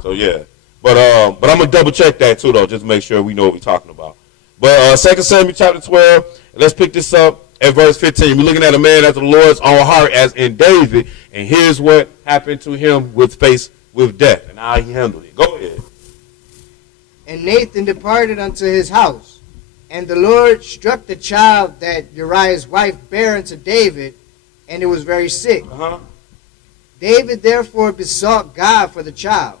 So yeah. But I'm gonna double check that too, though, just to make sure we know what we're talking about. But 2 Samuel chapter 12, let's pick this up at verse 15. We're looking at a man after the Lord's own heart, as in David, and here's what happened to him with death, and how he handled it. Go ahead. And Nathan departed unto his house, and the Lord struck the child that Uriah's wife bare unto David, and it was very sick. David therefore besought God for the child.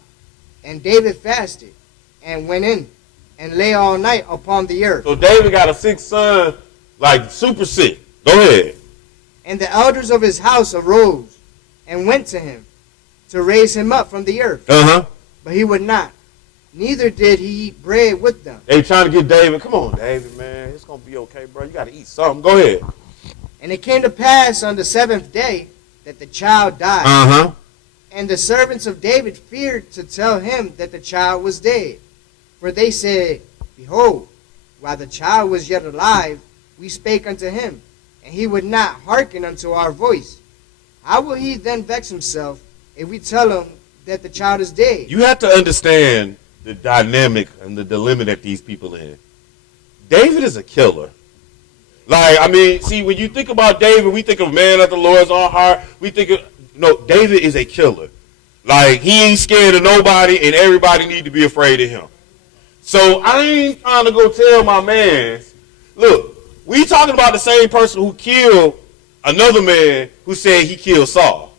And David fasted and went in and lay all night upon the earth. So David got a sick son, like super sick. Go ahead. And the elders of his house arose and went to him to raise him up from the earth. But he would not. Neither did he eat bread with them. They trying to get David. Come on, David, man. It's going to be okay, bro. You got to eat something. Go ahead. And it came to pass on the 7th day that the child died. And the servants of David feared to tell him that the child was dead. For they said, Behold, while the child was yet alive, we spake unto him, and he would not hearken unto our voice. How will he then vex himself if we tell him that the child is dead? You have to understand the dynamic and the dilemma that these people are in. David is a killer. Like, I mean, see, when you think about David, we think of man after the Lord's own heart. We think of, no, David is a killer. Like, he ain't scared of nobody, and everybody need to be afraid of him. So I ain't trying to go tell my mans, look, we talking about the same person who killed another man who said he killed Saul.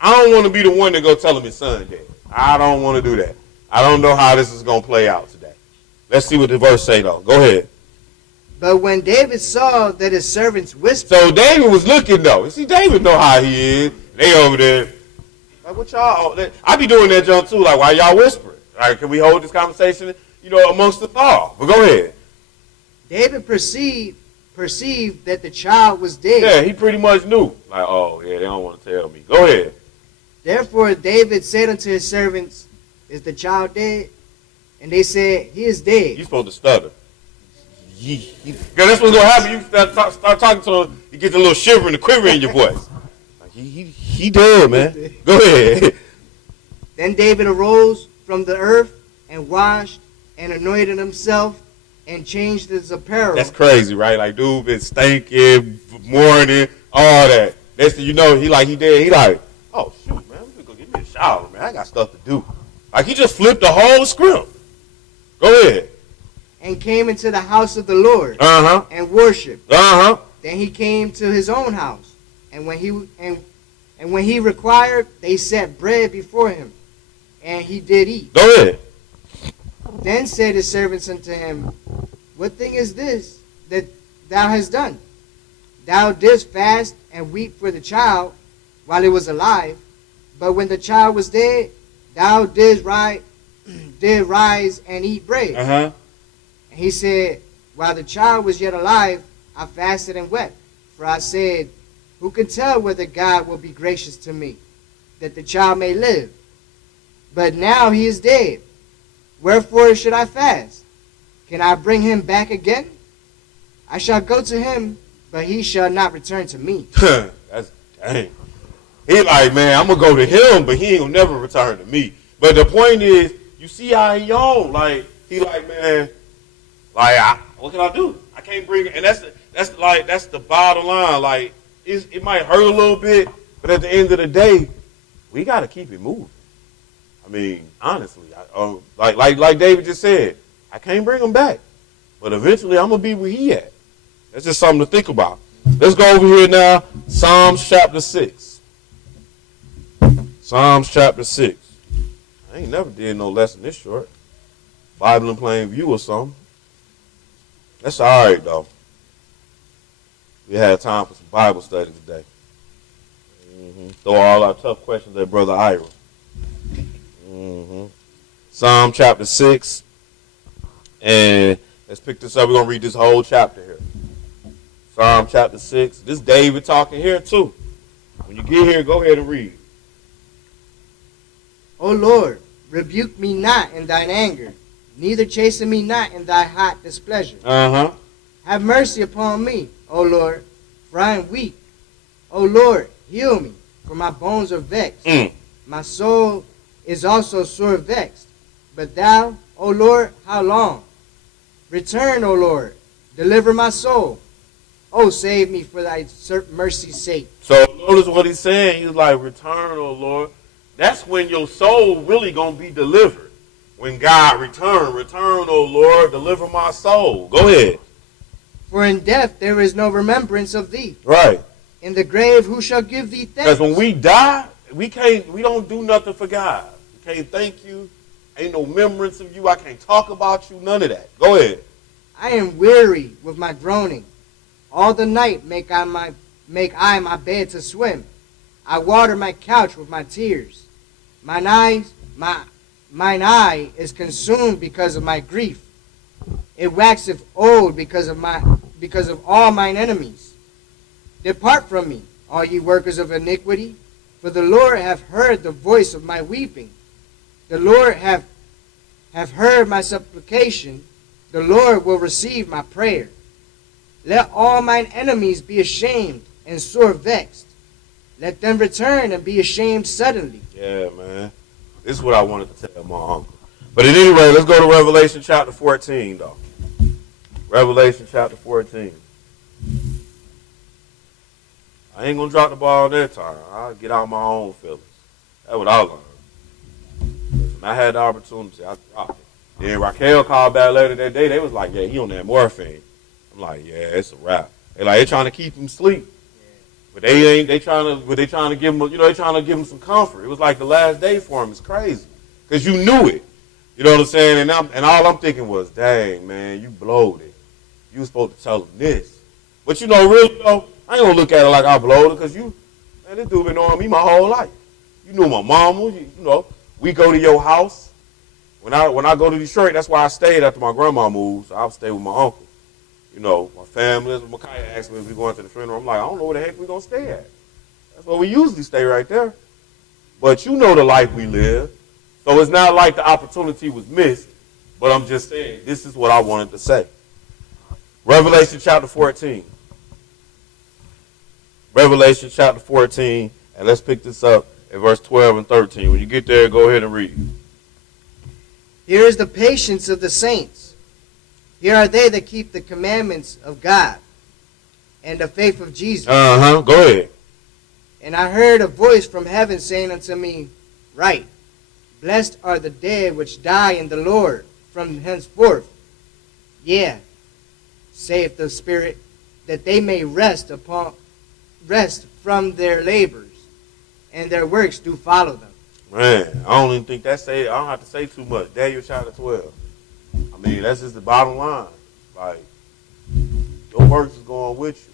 I don't want to be the one to go tell him his son dead. I don't want to do that. I don't know how this is going to play out today. Let's see what the verse say, though. Go ahead. But when David saw that his servants whispered. So David was looking, though. See, David know how he is. They over there. Like, what y'all? I be doing that jump, too. Like, why y'all whispering? Like, can we hold this conversation, amongst us all? But go ahead. David perceived that the child was dead. Yeah, he pretty much knew. Like, oh, yeah, they don't want to tell me. Go ahead. Therefore David said unto his servants, Is the child dead? And they said, He is dead. You supposed to stutter. Because that's what's going to happen. You start talking to him, you get a little shiver and a quiver in your voice. Like, he dead, man. Go ahead. Then David arose from the earth and washed and anointed himself and changed his apparel. That's crazy, right? Like, dude been stinking, mourning, all that. Next thing you know, he dead. He like, oh, shoot, man, I'm going to go get me a shower, man. I got stuff to do. Like, he just flipped the whole script. Go ahead. And came into the house of the Lord and worshipped. Then he came to his own house, and when he required, they set bread before him, and he did eat. Go ahead. Then said his servants unto him, What thing is this that thou hast done? Thou didst fast and weep for the child while it was alive, but when the child was dead, thou did rise and eat bread. And he said, While the child was yet alive, I fasted and wept. For I said, Who can tell whether God will be gracious to me, that the child may live? But now he is dead. Wherefore should I fast? Can I bring him back again? I shall go to him, but he shall not return to me. That's dang. He like, man, I'm going to go to him, but he ain't going to never return to me. But the point is, you see how he on. Like, he like, man, like, what can I do? I can't bring it. And that's That's the bottom line. Like, it might hurt a little bit, but at the end of the day, we got to keep it moving. I mean, honestly, like David just said, I can't bring him back, but eventually I'm gonna be where he at. That's just something to think about. Let's go over here now. Psalms chapter 6. Psalms chapter 6. I ain't never did no lesson this short. Bible in plain view or something. That's all right though. We had time for some Bible study today. Throw all our tough questions at Brother Ira. Psalm chapter 6. And let's pick this up. We're going to read this whole chapter here. Psalm chapter 6. This is David talking here too. When you get here, go ahead and read. O Lord, rebuke me not in thine anger, neither chasten me not in thy hot displeasure. Have mercy upon me, O Lord, for I am weak. O Lord, heal me, for my bones are vexed. My soul is also sore vexed. But thou, O Lord, how long? Return, O Lord, deliver my soul. Oh, save me for thy mercy's sake. So notice what he's saying. He's like, return, O Lord. That's when your soul really going to be delivered. When God return, O Lord, deliver my soul. Go ahead. For in death there is no remembrance of thee. Right. In the grave who shall give thee thanks? Because when we die, we don't do nothing for God. We can't thank you. Ain't no remembrance of you. I can't talk about you. None of that. Go ahead. I am weary with my groaning. All the night make I my bed to swim. I water my couch with my tears. Mine eye is consumed because of my grief. It waxeth old because of all mine enemies. Depart from me, all ye workers of iniquity, for the Lord hath heard the voice of my weeping. The Lord hath heard my supplication. The Lord will receive my prayer. Let all mine enemies be ashamed and sore vexed. Let them return and be ashamed suddenly. Yeah, man. This is what I wanted to tell my uncle. But at any rate, let's go to Revelation chapter 14, though. Revelation chapter 14. I ain't going to drop the ball that time. I'll get out my own feelings. That's what I learned. When I had the opportunity, I dropped it. Then Raquel called back later that day. They was like, yeah, he on that morphine. I'm like, yeah, it's a wrap. They trying to keep him asleep. But they trying to give him, they trying to give him some comfort. It was like the last day for him. It's crazy. Because you knew it. You know what I'm saying? And all I'm thinking was, dang, man, you blowed it. You was supposed to tell him this. But really, though, I ain't going to look at it like I blowed it because this dude been knowing me my whole life. You knew my mama. We go to your house. When I go to Detroit, that's why I stayed after my grandma moved. So I'll stay with my uncle. My family. Micaiah asked me if we going to the funeral. I'm like, I don't know where the heck we going to stay at. That's where we usually stay right there. But you know the life we live. So it's not like the opportunity was missed. But I'm just saying, this is what I wanted to say. Revelation chapter 14. Revelation chapter 14. And let's pick this up at verse 12 and 13. When you get there, go ahead and read. Here is the patience of the saints. Here are they that keep the commandments of God and the faith of Jesus. Go ahead. And I heard a voice from heaven saying unto me, Write, blessed are the dead which die in the Lord from henceforth. Yeah, saith the Spirit, that they may rest from their labors, and their works do follow them. Man, I don't even think I don't have to say too much. Daniel chapter 12. I mean, that's just the bottom line. Like, your works is going with you.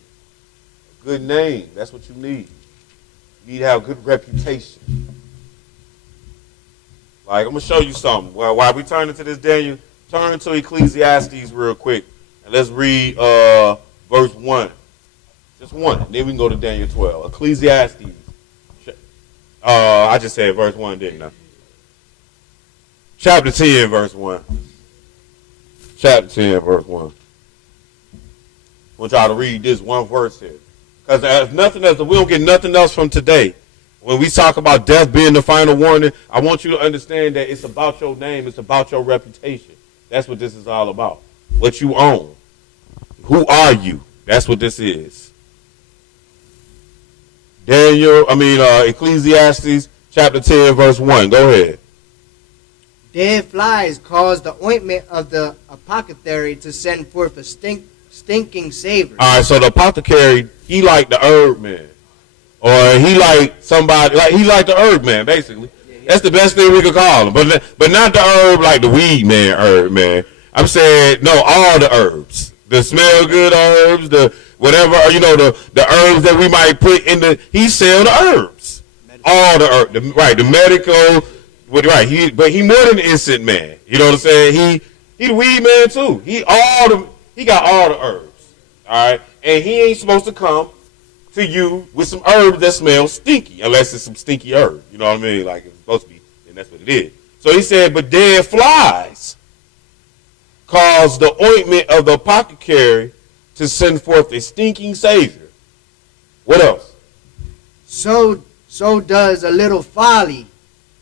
A good name, that's what you need. You need to have a good reputation. Like, I'm going to show you something. While we turn into this Daniel, turn to Ecclesiastes real quick. And let's read verse 1. Just 1. And then we can go to Daniel 12. Ecclesiastes. I just said verse 1, didn't I? Chapter 10, verse 1. Chapter 10, verse 1. I want y'all to read this one verse here. Because there's nothing else, we don't get nothing else from today. When we talk about death being the final warning, I want you to understand that it's about your name, it's about your reputation. That's what this is all about. What you own. Who are you? That's what this is. Ecclesiastes chapter 10, verse 1. Go ahead. Dead flies cause the ointment of the apothecary to send forth a stinking savor. All right, so the apothecary, he like the herb man. Or he like somebody, like he like the herb man, basically. That's the best thing we could call him. But not the herb like the weed man herb man. I'm saying, no, all the herbs. The smell good herbs, the whatever, the herbs that we might put in he sell the herbs. All the herbs, right, the medical, right, but he more than an instant man. You know what I'm saying? He the weed man too. He got all the herbs. All right? And he ain't supposed to come to you with some herbs that smell stinky, unless it's some stinky herb. You know what I mean? Like it's supposed to be, and that's what it is. So he said, but dead flies cause the ointment of the apothecary to send forth a stinking savior. What else? So does a little folly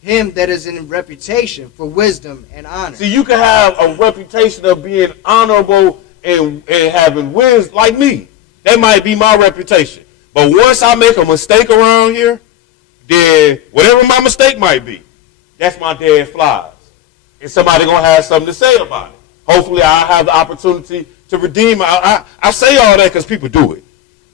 him that is in reputation for wisdom and honor. See, you can have a reputation of being honorable and having wisdom, like me. That might be my reputation. But once I make a mistake around here, then whatever my mistake might be, that's my dead flies. And somebody going to have something to say about it. Hopefully I'll have the opportunity to redeem it. I say all that because people do it.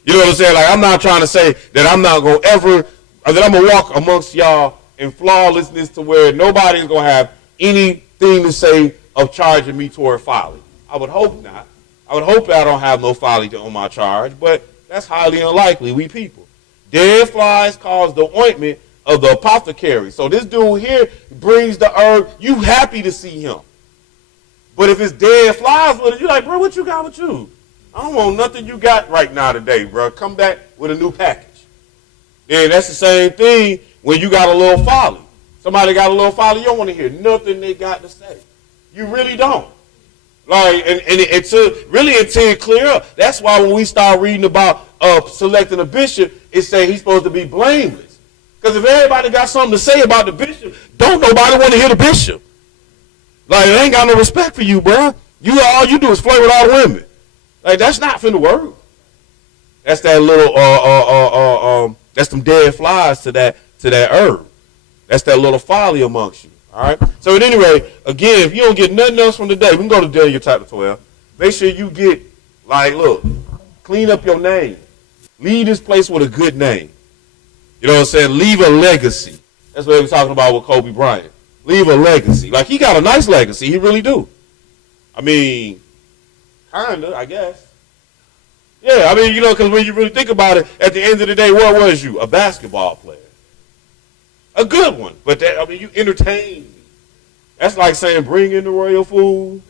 You know what I'm saying? Like, I'm not trying to say that I'm not going to ever, or that I'm going to walk amongst y'all in flawlessness to where nobody's going to have anything to say of charging me toward folly. I would hope not. I would hope I don't have no folly on my charge, but that's highly unlikely, we people. Dead flies cause the ointment of the apothecary. So this dude here brings the herb. You happy to see him. But if it's dead flies with it, you're like, bro, what you got with you? I don't want nothing you got right now today, bro. Come back with a new package. Then that's the same thing when you got a little folly. Somebody got a little folly, you don't want to hear nothing they got to say. You really don't. Like, and until it clear up. That's why when we start reading about selecting a bishop, it say he's supposed to be blameless. Because if everybody got something to say about the bishop, don't nobody want to hear the bishop. Like, they ain't got no respect for you, bro. All you do is flirt with all the women. Like, that's not finna work. That's that little that's some dead flies to that herb. That's that little folly amongst you. All right. So at any rate, again, if you don't get nothing else from today, we can go to Daniel chapter 12. Make sure you get, clean up your name. Leave this place with a good name. You know what I'm saying? Leave a legacy. That's what we were talking about with Kobe Bryant. Leave a legacy. Like, he got a nice legacy. He really do. I mean, kinda, I guess. Yeah, I mean, because when you really think about it, at the end of the day, what was you? A basketball player. A good one. But you entertained me. That's like saying bring in the royal food.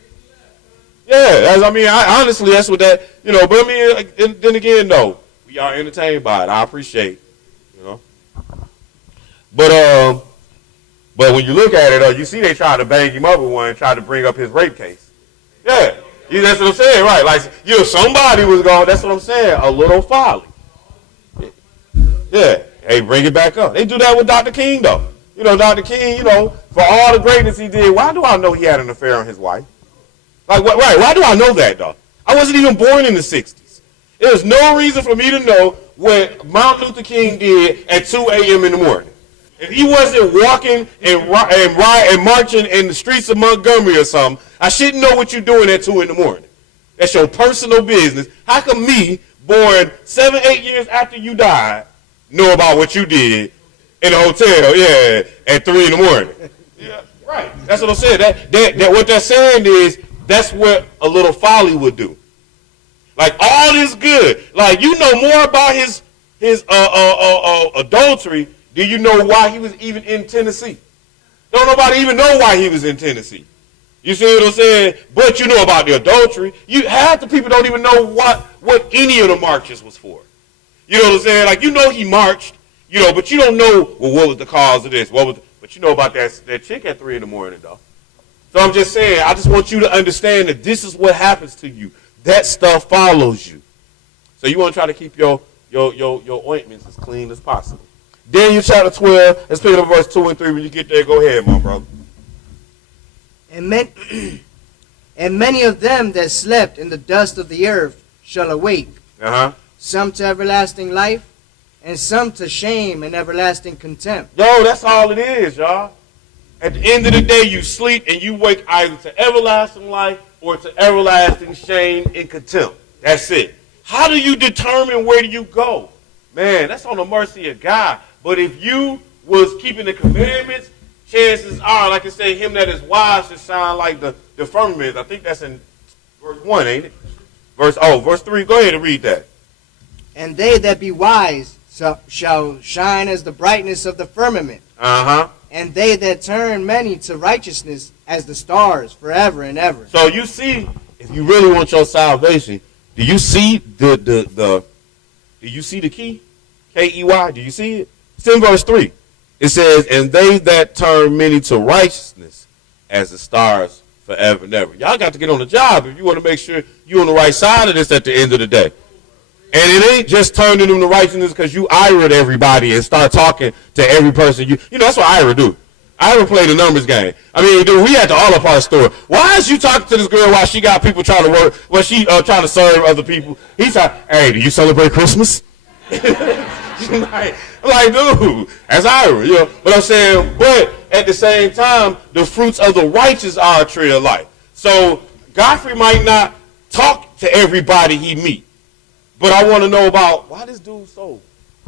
Yeah, honestly, that's what that, but then again, no. We are entertained by it. I appreciate, But when you look at it, you see they tried to bang him up with one and tried to bring up his rape case. Yeah, that's what I'm saying, right? Like, somebody was going, that's what I'm saying, a little folly. Yeah, hey, bring it back up. They do that with Dr. King, though. Dr. King, for all the greatness he did, why do I know he had an affair on his wife? Like, why do I know that, though? I wasn't even born in the 60s. There's no reason for me to know what Martin Luther King did at 2 a.m. in the morning. If he wasn't walking and marching in the streets of Montgomery or something, I shouldn't know what you're doing at 2 in the morning. That's your personal business. How come me, born 7, 8 years after you died, know about what you did in the hotel, at 3 in the morning? Yeah, right. That's what I'm saying. That what they're saying is that's what a little folly would do. Like, all this good. Like, you know more about his adultery. Do you know why he was even in Tennessee? Don't nobody even know why he was in Tennessee. You see what I'm saying? But you know about the adultery. Half the people don't even know what any of the marches was for. You know what I'm saying? Like, he marched, but you don't know, what was the cause of this? But you know about that chick at 3 in the morning, though. So I'm just saying, I just want you to understand that this is what happens to you. That stuff follows you. So you want to try to keep your ointments as clean as possible. Daniel chapter 12, let's pick up verse 2 and 3. When you get there, go ahead, my brother. And many of them that slept in the dust of the earth shall awake, Uh-huh. some to everlasting life, and some to shame and everlasting contempt. Yo, that's all it is, y'all. At the end of the day, you sleep and you wake either to everlasting life or to everlasting shame and contempt. That's it. How do you determine where do you go? Man, that's on the mercy of God. But if you was keeping the commandments, chances are, like I say, him that is wise should shine like the firmament. I think that's in verse 1, ain't it? Verse 3. Go ahead and read that. And they that be wise shall shine as the brightness of the firmament. Uh-huh. And they that turn many to righteousness as the stars forever and ever. So you see, if you really want your salvation, do you see do you see the key? K-E-Y, do you see it? It's in verse 3. It says, and they that turn many to righteousness as the stars forever and ever. Y'all got to get on the job if you want to make sure you're on the right side of this at the end of the day. And it ain't just turning them to righteousness because you ira at everybody and start talking to every person. You know, that's what ira do. Ira play the numbers game. I mean, dude, we at the All Apart store. Why is you talking to this girl while she got people trying to work, while she trying to serve other people? He's like, hey, do you celebrate Christmas? I'm like, dude, that's Ira, you know. But I'm saying, but at the same time, the fruits of the righteous are a tree of life. So Godfrey might not talk to everybody he meet. But I want to know about why this dude so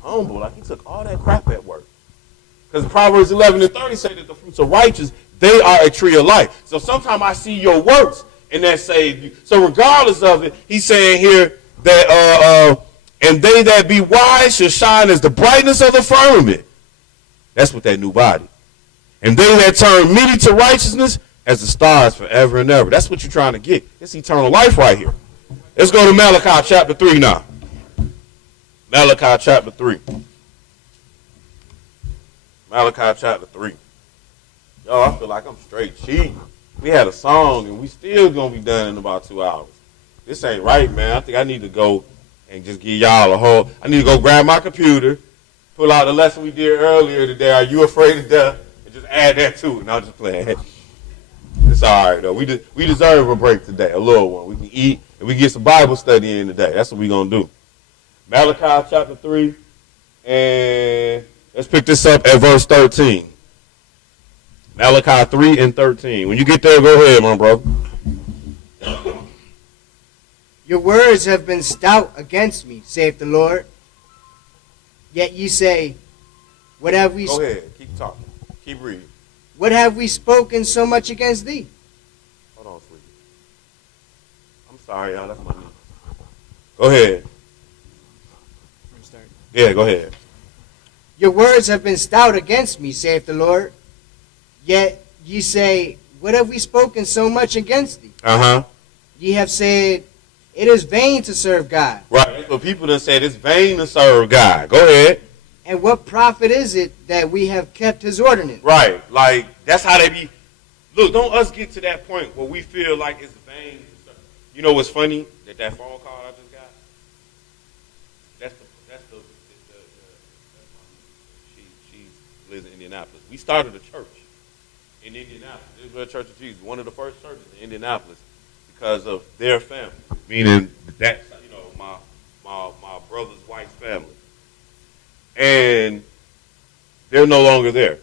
humble. Like he took all that crap at work. Because Proverbs 11 and 30 say that the fruits of righteous, they are a tree of life. So sometimes I see your works and that saved you. So regardless of it, he's saying here that, and they that be wise shall shine as the brightness of the firmament. That's what that new body. And they that turn many to righteousness as the stars forever and ever. That's what you're trying to get. It's eternal life right here. Let's go to Malachi chapter 3 now. Malachi chapter 3. Malachi chapter 3. Yo, I feel like I'm straight cheating. We had a song and we still going to be done in about 2 hours. This ain't right, man. I think I need to go and just give y'all a whole. I need to go grab my computer, pull out the lesson we did earlier today. Are you afraid of death? And just add that to it. And I'm just playing. It's all right, though. We deserve a break today, a little one. We can eat and we can get some Bible study in today. That's what we're going to do. Malachi chapter 3. And let's pick this up at verse 13. Malachi 3 and 13. When you get there, go ahead, my bro. Your words have been stout against me, saith the Lord. Yet ye say, what have we... Go ahead. Keep talking. Keep reading. What have we spoken so much against thee? Hold on, sweetie. I'm sorry, y'all. That's my knee. Go ahead. Yeah, go ahead. Your words have been stout against me, saith the Lord. Yet ye say, what have we spoken so much against thee? Uh-huh. Ye have said, it is vain to serve God. Right. So people done said it's vain to serve God. Go ahead. And what profit is it that we have kept his ordinance? Right. Like, that's how they be. Look, don't us get to that point where we feel like it's vain to serve. You know what's funny? That phone call I just got? She lives in Indianapolis. We started a church in Indianapolis. This is Church of Jesus, one of the first churches in Indianapolis, because of their family, meaning that's, you know, my brother's wife's family. And they're no longer there.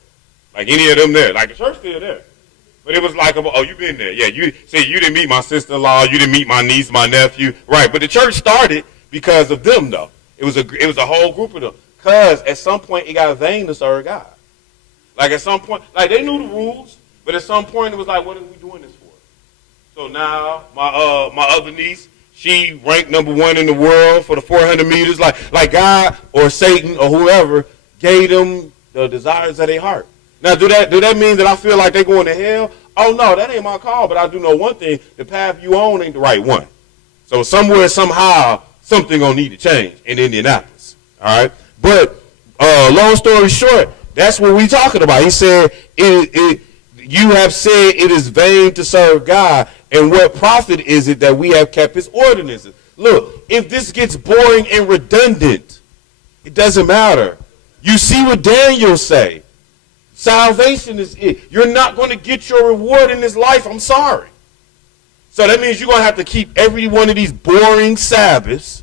Like any of them there. Like the church still there. But it was like, oh, you been there. Yeah, you didn't meet my sister-in-law, you didn't meet my niece, my nephew. Right, but the church started because of them, though. It was a whole group of them. Because at some point it got vain to serve God. Like at some point, like they knew the rules, but at some point it was like, what are we doing this for? So now my other niece, she ranked number 1 in the world for the 400 meters. Like God or Satan or whoever gave them the desires of their heart. Now, do that mean that I feel like they're going to hell? Oh, no, that ain't my call. But I do know one thing. The path you on ain't the right one. So somewhere, somehow, something going to need to change in Indianapolis. All right? But long story short, that's what we talking about. He said, you have said it is vain to serve God. And what profit is it that we have kept his ordinances? Look, if this gets boring and redundant, it doesn't matter. You see what Daniel say. Salvation is it. You're not going to get your reward in this life. I'm sorry. So that means you're going to have to keep every one of these boring Sabbaths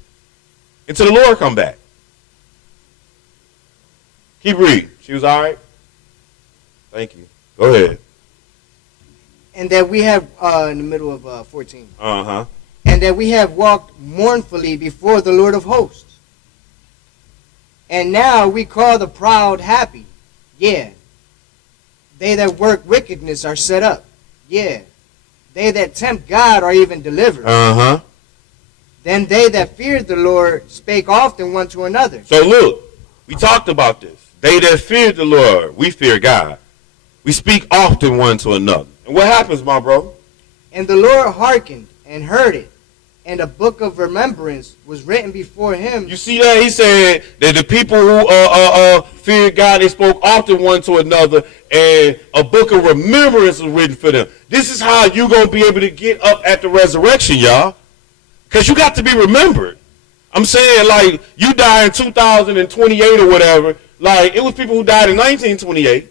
until the Lord come back. Keep reading. She was all right? Thank you. Go ahead. And that we have, in the middle of 14. Uh-huh. And that we have walked mournfully before the Lord of hosts. And now we call the proud happy. Yeah. They that work wickedness are set up. Yeah. They that tempt God are even delivered. Uh-huh. Then they that feared the Lord spake often one to another. So look, we talked about this. They that feared the Lord, we fear God. We speak often one to another. And what happens, my bro? And the Lord hearkened and heard it. And a book of remembrance was written before him. You see that? He said that the people who feared God, they spoke often one to another, and a book of remembrance was written for them. This is how you're going to be able to get up at the resurrection, y'all. Because you got to be remembered. I'm saying, like, you died in 2028 or whatever. Like, it was people who died in 1928,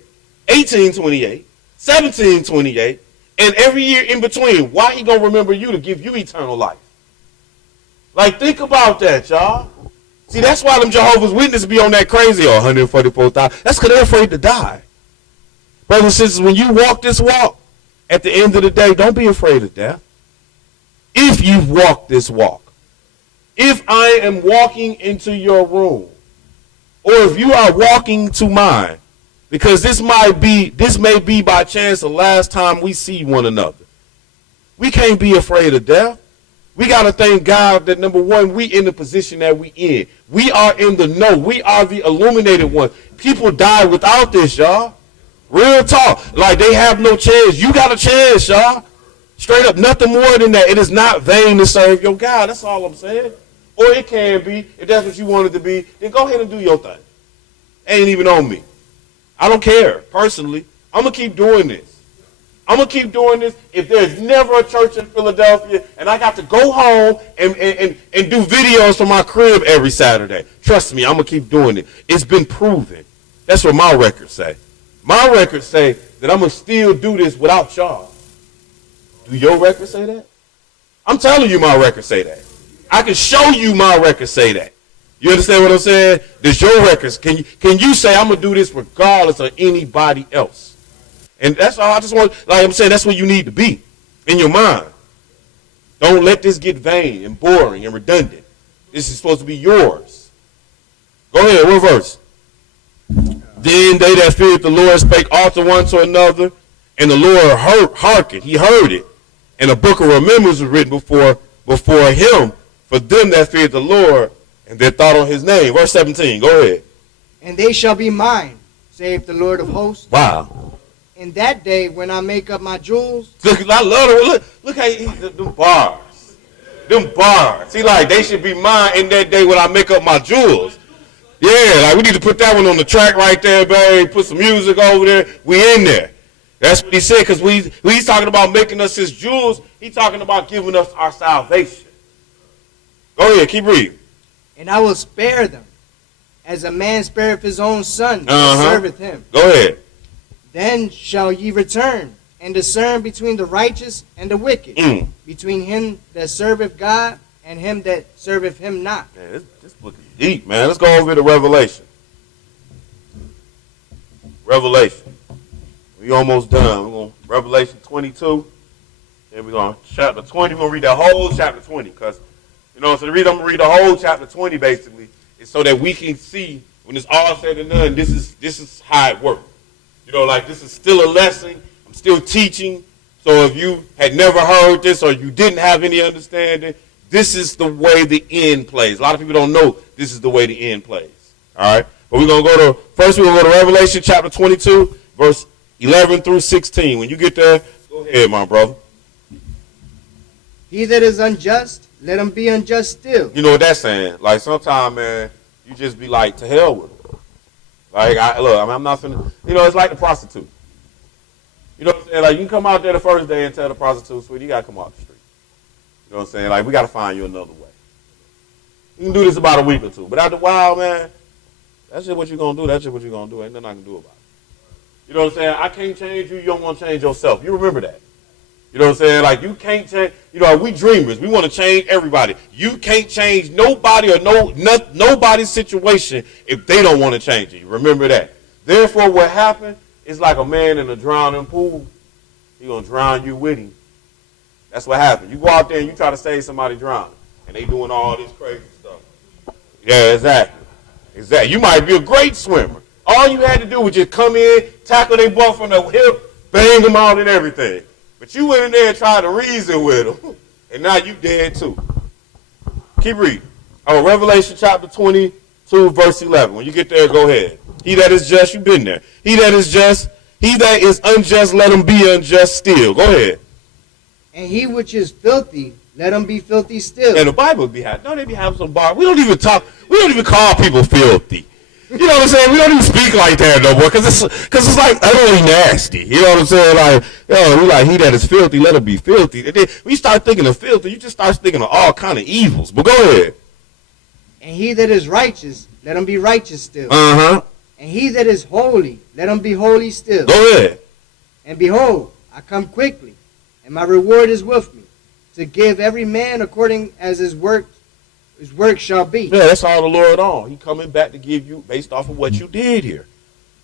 1828, 1728, and every year in between. Why he going to remember you to give you eternal life? Like, think about that, y'all. See, that's why them Jehovah's Witnesses be on that crazy, 144,000. That's because they're afraid to die. Brothers and sisters, when you walk this walk, at the end of the day, don't be afraid of death. If you've walked this walk, if I am walking into your room, or if you are walking to mine, because this may be by chance the last time we see one another. We can't be afraid of death. We got to thank God that, number one, we in the position that we in. We are in the know. We are the illuminated ones. People die without this, y'all. Real talk. Like, they have no chance. You got a chance, y'all. Straight up, nothing more than that. It is not vain to serve your God. That's all I'm saying. Or it can be. If that's what you want it to be, then go ahead and do your thing. Ain't even on me. I don't care, personally. I'm going to keep doing this. I'm going to keep doing this. If there's never a church in Philadelphia and I got to go home and do videos from my crib every Saturday, trust me, I'm going to keep doing it. It's been proven. That's what my records say. My records say that I'm going to still do this without y'all. Do your records say that? I'm telling you my records say that. I can show you my records say that. You understand what I'm saying? There's your records. Can you say I'm going to do this regardless of anybody else? And that's all I just want, like I'm saying, that's where you need to be in your mind. Don't let this get vain and boring and redundant. This is supposed to be yours. Go ahead, what verse? Then they that feared the Lord spake often one to another, and the Lord hearkened. He heard it. And a book of remembrance was written before him for them that feared the Lord and that thought on his name. Verse 17, go ahead. And they shall be mine, saith the Lord of hosts. Wow. In that day when I make up my jewels. Look, I love it. Look how he, them bars. Them bars. See, like, they should be mine in that day when I make up my jewels. Yeah, like, we need to put that one on the track right there, babe. Put some music over there. We in there. That's what he said, because he's talking about making us his jewels. He's talking about giving us our salvation. Go ahead, keep reading. And I will spare them, as a man spareth his own son that serveth him. Go ahead. Then shall ye return, and discern between the righteous and the wicked, between him that serveth God and him that serveth him not. Man, this book is deep, man. Let's go over to Revelation. Revelation. We almost done. We're going to Revelation 22. Then we're going to chapter 20. We're going to read the whole chapter 20. Because, so the reason I'm going to read the whole chapter 20, basically, is so that we can see, when it's all said and done, this is how it works. Like, this is still a lesson. I'm still teaching. So if you had never heard this or you didn't have any understanding, this is the way the end plays. A lot of people don't know this is the way the end plays. All right? But we're going to first we're going to go to Revelation chapter 22, verse 11 through 16. When you get there, go ahead, my brother. He that is unjust, let him be unjust still. You know what that's saying? Like, sometimes, man, you just be like, to hell with it. Like, I'm not finna, it's like the prostitute. You know what I'm saying? Like, you can come out there the first day and tell the prostitute, sweetie, you got to come off the street. You know what I'm saying? Like, we got to find you another way. You can do this about a week or two. But after a while, man, that's just what you're going to do. That's just what you're going to do. Ain't nothing I can do about it. You know what I'm saying? I can't change you. You don't want to change yourself. You remember that. You know what I'm saying? Like, you can't change. You know, we dreamers. We want to change everybody. You can't change nobody or nobody's situation if they don't want to change it. Remember that. Therefore, what happened is like a man in a drowning pool. He's going to drown you with him. That's what happened. You go out there and you try to save somebody drowning, and they doing all this crazy stuff. Yeah, exactly. Exactly. You might be a great swimmer. All you had to do was just come in, tackle their butt from the hip, bang them out and everything. But you went in there and tried to reason with them, and now you dead too. Keep reading. Oh, Revelation chapter 22, verse 11. When you get there, go ahead. He that is just, you've been there. He that is just, he that is unjust, let him be unjust still. Go ahead. And he which is filthy, let him be filthy still. And the Bible be having, no, they be having some bar. We don't even call people filthy. You know what I'm saying? We don't even speak like that no more, because it's like utterly nasty. You know what I'm saying? Like, we like, he that is filthy, let him be filthy. And then when you start thinking of filthy, you just start thinking of all kind of evils. But go ahead. And he that is righteous, let him be righteous still. Uh-huh. And he that is holy, let him be holy still. Go ahead. And behold, I come quickly, and my reward is with me, to give every man according as his work shall be. Yeah, that's all the Lord on. He coming back to give you based off of what you did here.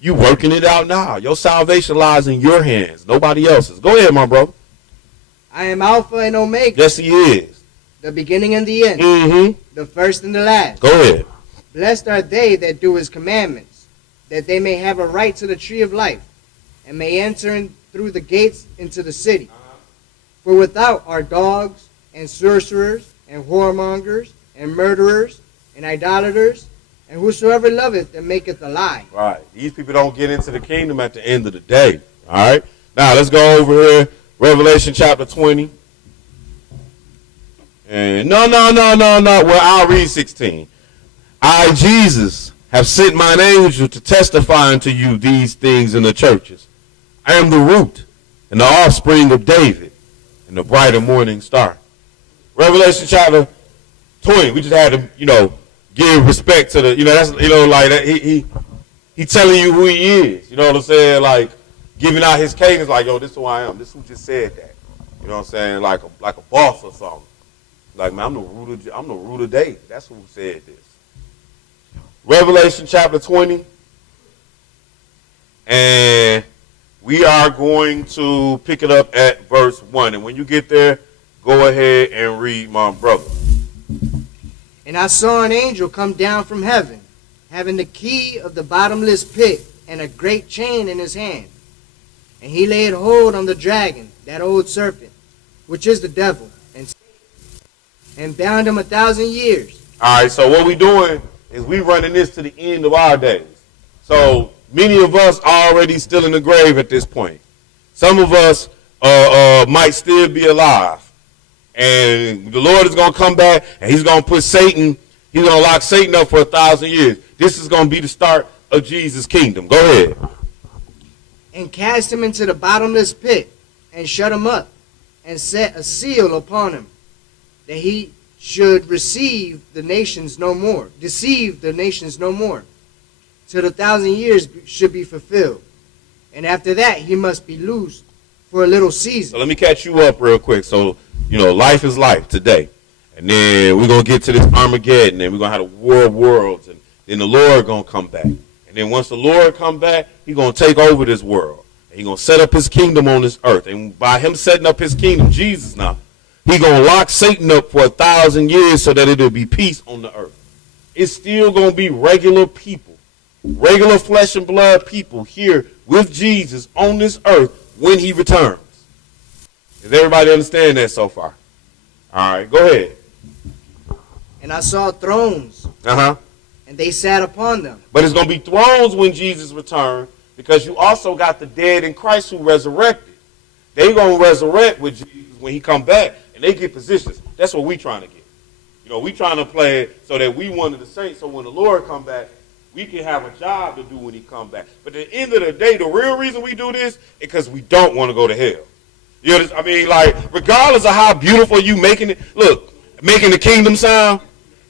You working it out now. Your salvation lies in your hands, nobody else's. Go ahead, my brother. I am Alpha and Omega. Yes, he is. The beginning and the end. Mm-hmm. The first and the last. Go ahead. Blessed are they that do his commandments, that they may have a right to the tree of life, and may enter in through the gates into the city. For without are dogs, and sorcerers, and whoremongers, and murderers, and idolaters, and whosoever loveth and maketh a lie. Right. These people don't get into the kingdom at the end of the day. All right. Now let's go over here. Revelation chapter 20. And no. Well, I'll read 16. I, Jesus, have sent mine angel to testify unto you these things in the churches. I am the root and the offspring of David and the bright and morning star. Revelation chapter 20. We just had to, give respect to the, that's, like that. He telling you who he is. You know what I'm saying? Like giving out his cadence, like, yo, this is who I am. This is who just said that. You know what I'm saying? Like a boss or something. Like, man, I'm the root of David. That's who said this. Revelation chapter 20. And we are going to pick it up at verse 1. And when you get there, go ahead and read, my brother. And I saw an angel come down from heaven, having the key of the bottomless pit and a great chain in his hand. And he laid hold on the dragon, that old serpent, which is the devil, and bound him 1,000 years. All right, so what we doing is we running this to the end of our days. So many of us are already still in the grave at this point. Some of us might still be alive. And the Lord is going to come back, and he's going to put Satan, he's going to lock Satan up for 1,000 years. This is going to be the start of Jesus' kingdom. Go ahead. And cast him into the bottomless pit, and shut him up, and set a seal upon him, that he should deceive the nations no more, till the 1,000 years should be fulfilled. And after that, he must be loosed for a little season. So let me catch you up real quick. So, life is life today. And then we're going to get to this Armageddon, and we're going to have the war of worlds, and then the Lord going to come back. And then once the Lord come back, he's going to take over this world. And he's going to set up his kingdom on this earth. And by him setting up his kingdom, Jesus now, he's going to lock Satan up for 1,000 years so that it'll be peace on the earth. It's still going to be regular people, regular flesh and blood people here with Jesus on this earth when he returns. Does everybody understand that so far? All right, go ahead. And I saw thrones. Uh-huh. And they sat upon them. But it's going to be thrones when Jesus returns, because you also got the dead in Christ who resurrected. They're going to resurrect with Jesus when he come back, and they get positions. That's what we trying to get. We trying to play it so that we one of the saints, so when the Lord come back, we can have a job to do when he come back. But at the end of the day, the real reason we do this is because we don't want to go to hell. Regardless of how beautiful you making the kingdom sound,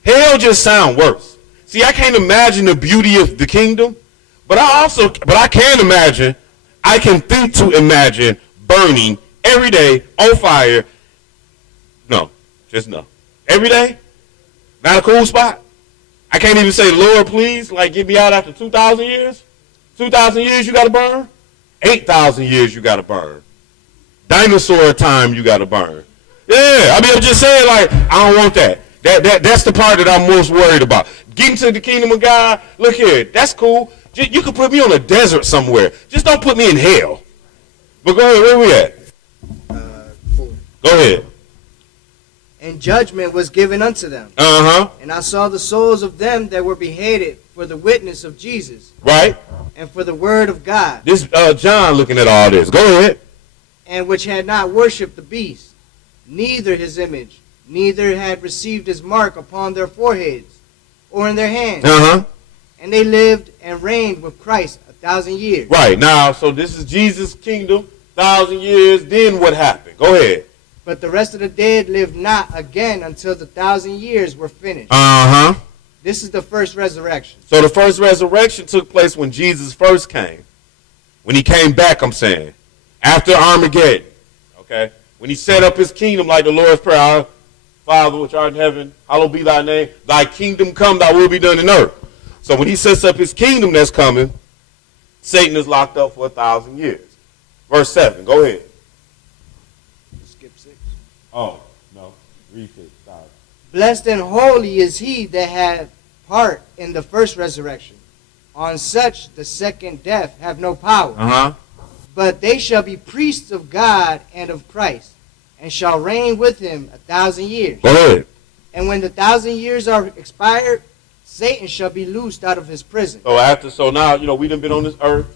hell just sound worse. See, I can't imagine the beauty of the kingdom, but I can think to imagine burning every day, on fire. No, just no. Every day? Not a cool spot? I can't even say, Lord, please, like, get me out after 2,000 years? 2,000 years you got to burn? 8,000 years you got to burn. Dinosaur time you got to burn. Yeah, I mean, I'm just saying, like, I don't want that. That's the part that I'm most worried about. Getting to the kingdom of God, look here, that's cool. You can put me on a desert somewhere. Just don't put me in hell. But go ahead, where we at? 4. Go ahead. And judgment was given unto them. Uh-huh. And I saw the souls of them that were beheaded for the witness of Jesus. Right. And for the word of God. This John looking at all this. Go ahead. And which had not worshipped the beast, neither his image, neither had received his mark upon their foreheads or in their hands. Uh-huh. And they lived and reigned with Christ 1,000 years. Right. Now, so this is Jesus' kingdom, 1,000 years. Then what happened? Go ahead. But the rest of the dead lived not again until the 1,000 years were finished. Uh-huh. This is the first resurrection. So the first resurrection took place when Jesus first came. When he came back, I'm saying. After Armageddon. Okay? When he set up his kingdom like the Lord's Prayer. Our Father which art in heaven, hallowed be thy name. Thy kingdom come, thy will be done in earth. So when he sets up his kingdom that's coming, Satan is locked up for 1,000 years. Verse 7. Go ahead. Skip 6. Oh, no. Read 6. Sorry. Blessed and holy is he that hath part in the first resurrection. On such the second death have no power. Uh-huh. But they shall be priests of God and of Christ, and shall reign with him 1,000 years. Go ahead. And when the 1,000 years are expired, Satan shall be loosed out of his prison. So now, we done been on this earth,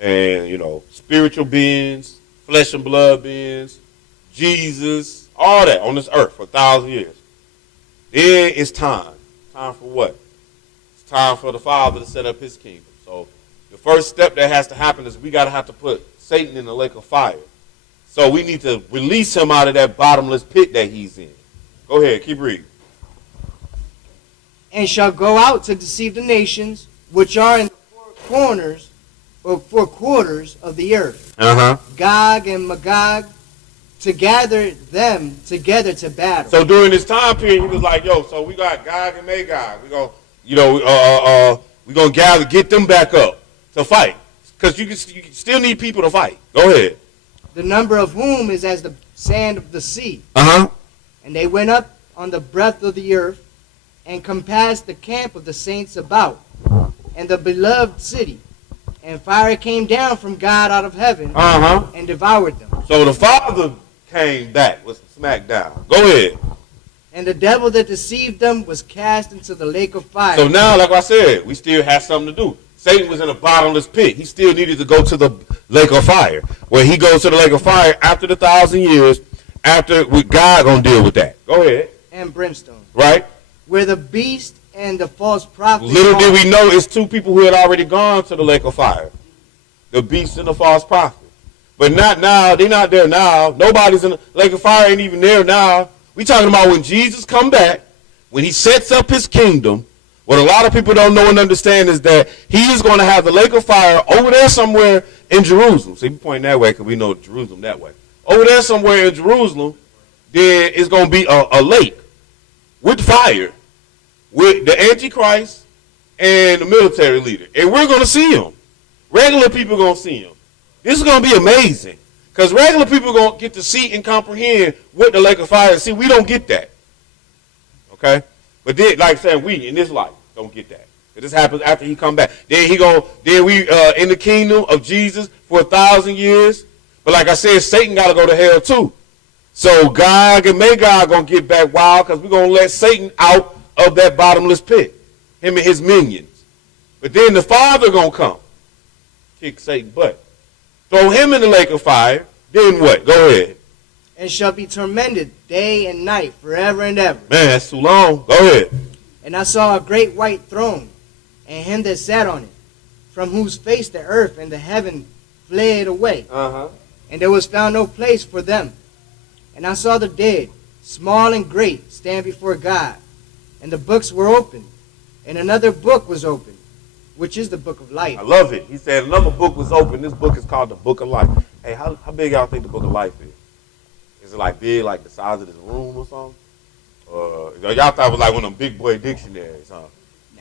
and, spiritual beings, flesh and blood beings, Jesus, all that on this earth for 1,000 years. Then it's time. Time for what? It's time for the Father to set up his kingdom. So the first step that has to happen is we have to put Satan in the lake of fire. So we need to release him out of that bottomless pit that he's in. Go ahead, keep reading. And shall go out to deceive the nations which are in the four quarters of the earth. Uh-huh. Gog and Magog, to gather them together to battle. So during this time period, he was like, so we got Gog and Magog. We're going to get them back up to fight. Because you still need people to fight. Go ahead. The number of whom is as the sand of the sea. Uh-huh. And they went up on the breadth of the earth, and compassed the camp of the saints about, and the beloved city. And fire came down from God out of heaven, and devoured them. So the Father came back, was smacked down. Go ahead. And the devil that deceived them was cast into the lake of fire. So now, like I said, we still have something to do. Satan was in a bottomless pit. He still needed to go to the lake of fire. Where he goes to the lake of fire after the 1,000 years, after God going to deal with that. Go ahead. And brimstone. Right? Where the beast and the false prophet. Little did we know it's two people who had already gone to the lake of fire. The beast and the false prophet. But not now. They're not there now. Nobody's in the lake of fire, ain't even there now. We talking about when Jesus come back, when he sets up his kingdom. What a lot of people don't know and understand is that he is going to have the lake of fire over there somewhere in Jerusalem. See, we point that way because we know Jerusalem that way. Over there somewhere in Jerusalem, there is going to be a lake with fire, with the Antichrist and the military leader. And we're going to see him. Regular people are going to see him. This is going to be amazing. Because regular people are going to get to see and comprehend what the lake of fire is. See, we don't get that. Okay? But then, like I said, we in this life don't get that. This happens after he come back. Then we in the kingdom of Jesus for 1,000 years. But like I said, Satan got to go to hell too. So Gog and Magog going to get back wild because we're going to let Satan out of that bottomless pit. Him and his minions. But then the Father going to come. Kick Satan's butt. Throw him in the lake of fire. Then what? Go ahead. And shall be tormented day and night forever and ever. Man, that's too long. Go ahead. And I saw a great white throne, and him that sat on it, from whose face the earth and the heaven fled away. And there was found no place for them. And I saw the dead, small and great, stand before God. And the books were opened. And another book was opened, which is the book of life. I love it. He said another book was open. This book is called the Book of Life. Hey, how big y'all think the book of life is? Is it like big, like the size of this room or something? Y'all thought it was like one of them big boy dictionaries, huh?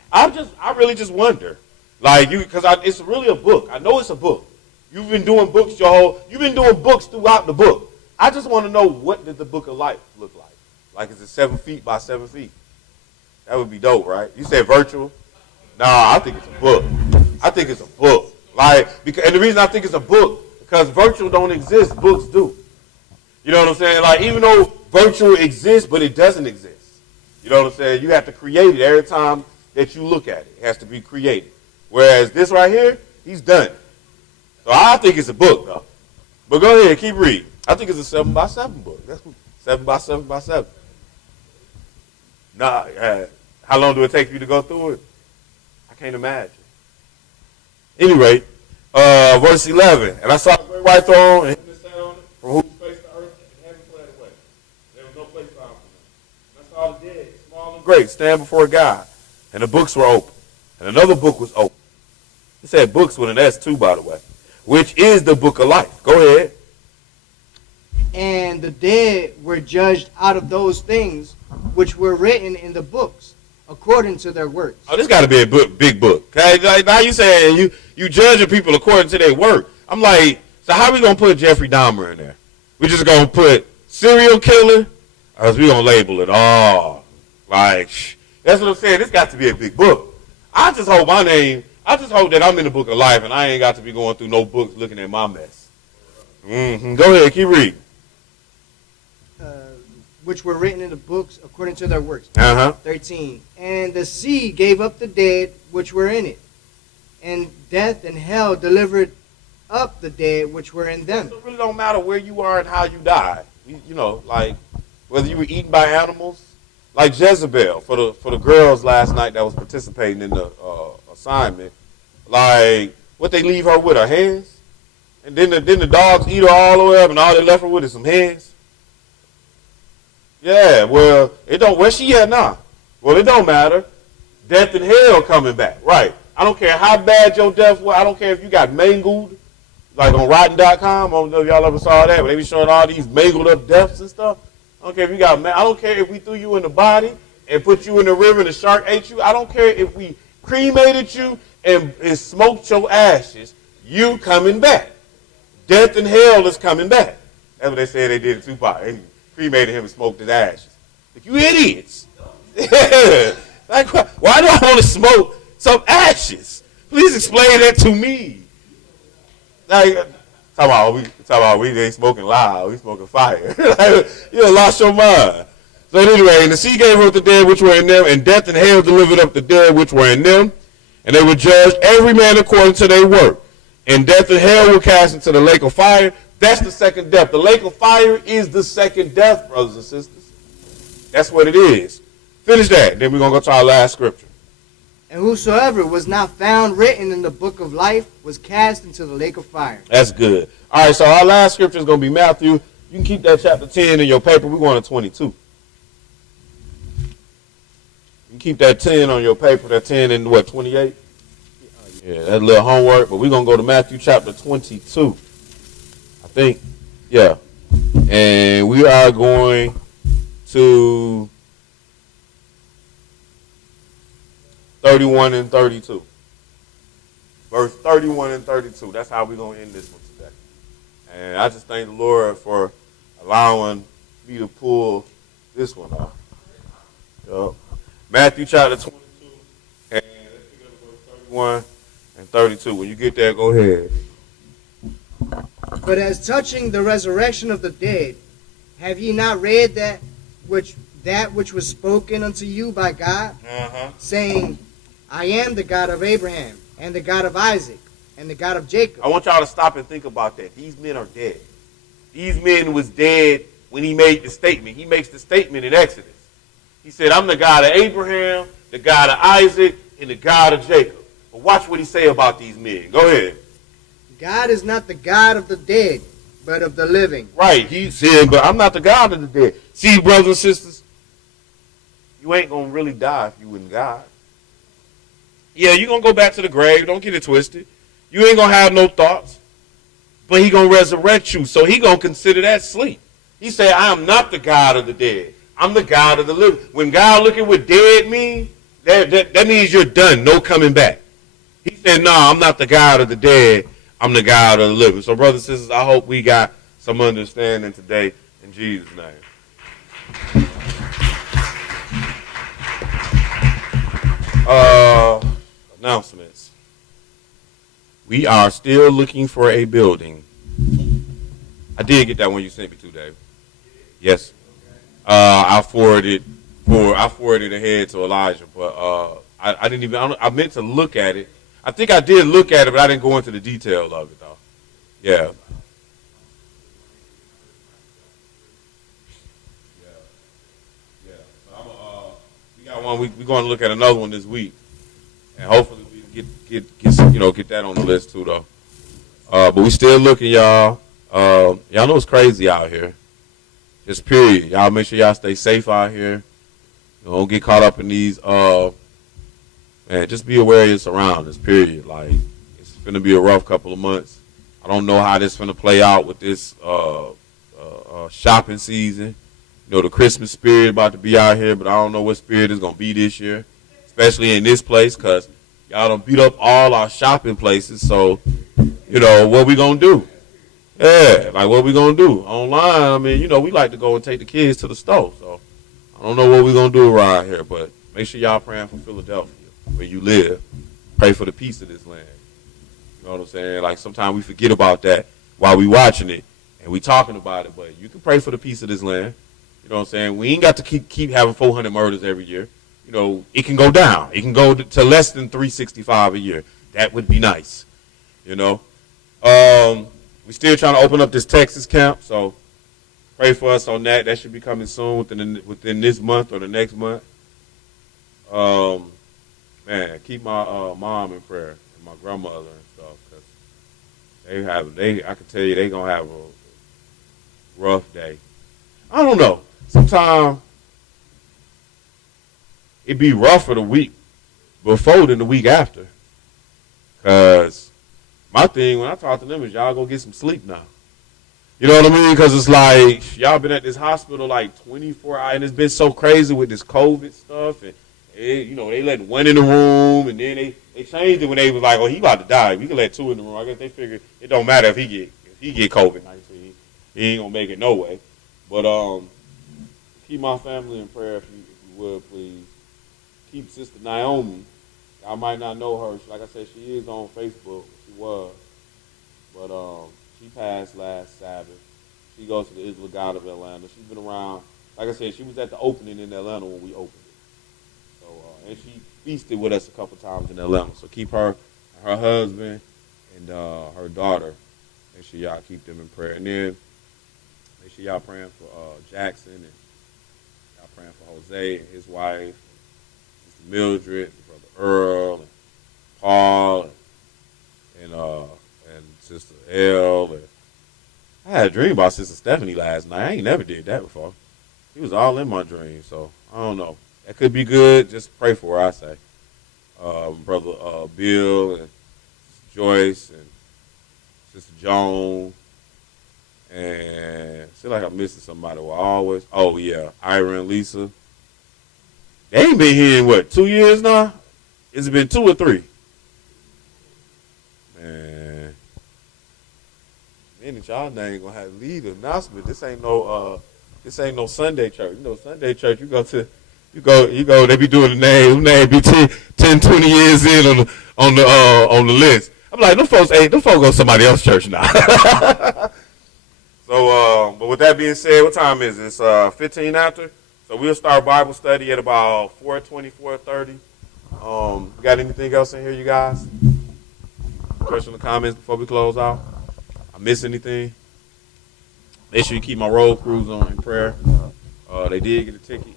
I really just wonder, like because it's really a book. I know it's a book. You've been doing books you've been doing books throughout the book. I just want to know, what did the book of life look like? Like, is it 7 feet by 7 feet? That would be dope, right? You said virtual? Nah, I think it's a book. I think it's a book. Like, and the reason I think it's a book, because virtual don't exist, books do. You know what I'm saying? Like, even though virtual exists, but it doesn't exist. You know what I'm saying? You have to create it every time that you look at it. It has to be created. Whereas this right here, he's done it. So I think it's a book, though. But go ahead, keep reading. I think it's a 7 by 7 book. That's 7 by 7 by 7. Nah, how long do it take you to go through it? I can't imagine. Anyway, verse 11. And I saw the great white throne, and him that sat on it, from whose face the earth and heaven fled away. There was no place found for them. And I saw the dead, small and great, stand before God. And the books were open. And another book was open. It said books with an S too, by the way. Which is the book of life. Go ahead. And the dead were judged out of those things which were written in the books, according to their works. Oh, this got to be a big book. Okay? Like, now you saying you judging people according to their work. I'm like, so how we going to put Jeffrey Dahmer in there? We just going to put serial killer? Or is we going to label it all? Like, that's what I'm saying. This got to be a big book. I just hope that I'm in the book of life and I ain't got to be going through no books looking at my mess. Mm-hmm. Go ahead, keep reading. Which were written in the books according to their works. 13. And the sea gave up the dead which were in it, and death and hell delivered up the dead which were in them. So it really don't matter where you are and how you die. You know, like whether you were eaten by animals, like Jezebel for the girls last night that was participating in the assignment. Like, what they leave her with, her hands, and then the dogs eat her all the way up, and all they left her with is some hands. Yeah, well, it don't. Where she at now? Well, it don't matter. Death and hell coming back, right? I don't care how bad your death was. I don't care if you got mangled, like on Rotten.com. I don't know if y'all ever saw that, but they be showing all these mangled up deaths and stuff. I don't care if you got. I don't care if we threw you in the body and put you in the river and the shark ate you. I don't care if we cremated you and smoked your ashes. You coming back. Death and hell is coming back. That's what they said they did to Tupac. They cremated him and smoked his ashes. Like, you idiots. Like, why do I want to smoke some ashes? Please explain that to me. Like, talk about we ain't smoking loud, we smoking fire. Like, you done lost your mind. So anyway, and the sea gave up the dead which were in them, and death and hell delivered up the dead which were in them, and they were judged every man according to their work. And death and hell were cast into the lake of fire. That's the second death. The lake of fire is the second death, brothers and sisters. That's what it is. Finish that. Then we're going to go to our last scripture. And whosoever was not found written in the book of life was cast into the lake of fire. That's good. All right, so our last scripture is going to be Matthew. You can keep that chapter 10 in your paper. We're going to 22. You can keep that 10 on your paper. That 10 in what, 28? Yeah, that's a little homework. But we're going to go to Matthew chapter 22. I think. Yeah. And we are going to 31 and 32. Verse 31 and 32. That's how we're going to end this one today. And I just thank the Lord for allowing me to pull this one off. Yep. Matthew chapter 22. And let's pick up verse 31 and 32. When you get there, go ahead. But as touching the resurrection of the dead, have ye not read that which was spoken unto you by God, saying, I am the God of Abraham, and the God of Isaac, and the God of Jacob. I want y'all to stop and think about that. These men are dead. These men was dead when he made the statement. He makes the statement in Exodus. He said, I'm the God of Abraham, the God of Isaac, and the God of Jacob. But watch what he say about these men. Go ahead. God is not the God of the dead, but of the living. Right. He said, but I'm not the God of the dead. See, brothers and sisters, you ain't going to really die if you in God. Yeah, you're going to go back to the grave. Don't get it twisted. You ain't going to have no thoughts. but he going to resurrect you. So he going to consider that sleep. He said, I am not the God of the dead. I'm the God of the living. When God look at what dead means, that means you're done. No coming back. He said, no, I'm not the God of the dead. I'm the God of the living. So, brothers and sisters, I hope we got some understanding today in Jesus' name. Announcements. We are still looking for a building. I did get that one you sent me to, Dave. Yes. I forwarded ahead to Elijah, but I didn't even. I meant to look at it. I think I did look at it, but I didn't go into the detail of it, though. Yeah. Yeah. So we got one. We're going to look at another one this week, and hopefully we can get that on the list too, though. But we still looking, y'all. Y'all know it's crazy out here. Just period. Y'all make sure y'all stay safe out here. Don't get caught up in these. Man, just be aware of your surroundings. Period. Like, it's gonna be a rough couple of months. I don't know how this is gonna play out with this shopping season. The Christmas spirit about to be out here, but I don't know what spirit is gonna be this year, especially in this place, cause y'all done beat up all our shopping places. So, what we gonna do? Yeah, like what we gonna do online? I mean, we like to go and take the kids to the store. So I don't know what we gonna do around here, but make sure y'all praying for Philadelphia, where you live. Pray for the peace of this land. You know what I'm saying? Like sometimes we forget about that while we watching it and we talking about it, but you can pray for the peace of this land. You know what I'm saying? We ain't got to keep having 400 murders every year. It can go down. It can go to less than 365 a year. That would be nice. We're still trying to open up this Texas camp, so pray for us on that. That should be coming soon within this month or the next month. Man, keep my mom in prayer and my grandmother and stuff, because I can tell you they gonna have a rough day. I don't know. Sometimes it be rougher the week before than the week after, because my thing when I talk to them is y'all go get some sleep now. You know what I mean? Because it's like y'all been at this hospital like 24 hours, and it's been so crazy with this COVID stuff. And they let one in the room, and then they changed it when they was like, "Oh, he about to die. We can let two in the room." I guess they figured it don't matter if he get COVID-19, he ain't gonna make it no way. But keep my family in prayer if you would, please. Keep Sister Naomi. I might not know her. Like I said, she is on Facebook. She was. But she passed last Sabbath. She goes to the Israel God of Atlanta. She's been around. Like I said, she was at the opening in Atlanta when we opened it. So, and she feasted with us a couple times in Atlanta. So keep her, her husband, and her daughter. Make sure y'all keep them in prayer. And then make sure y'all praying for Jackson, and y'all praying for Jose and his wife, Sister Mildred, Brother Earl, and Paul, and Sister L. And I had a dream about Sister Stephanie last night. I ain't never did that before. She was all in my dream, so I don't know. That could be good. Just pray for her, I say. Brother Bill and Sister Joyce and Sister Joan, and I feel like I'm missing somebody. Oh yeah, Ira and Lisa. They ain't been here in 2 years now? Has it been 2 or 3? Man, y'all ain't gonna have to lead the announcement. This ain't no Sunday church. Sunday church, you go. They be doing the name. Name be 10, 20 years in on the list. I'm like, them folks go to somebody else's church now. So, but with that being said, what time is it? It's 15 after. So we'll start Bible study at about 4:20, 4:30. Got anything else in here, you guys? Questions or comments before we close out? I miss anything? Make sure you keep my road crews on in prayer. They did get a ticket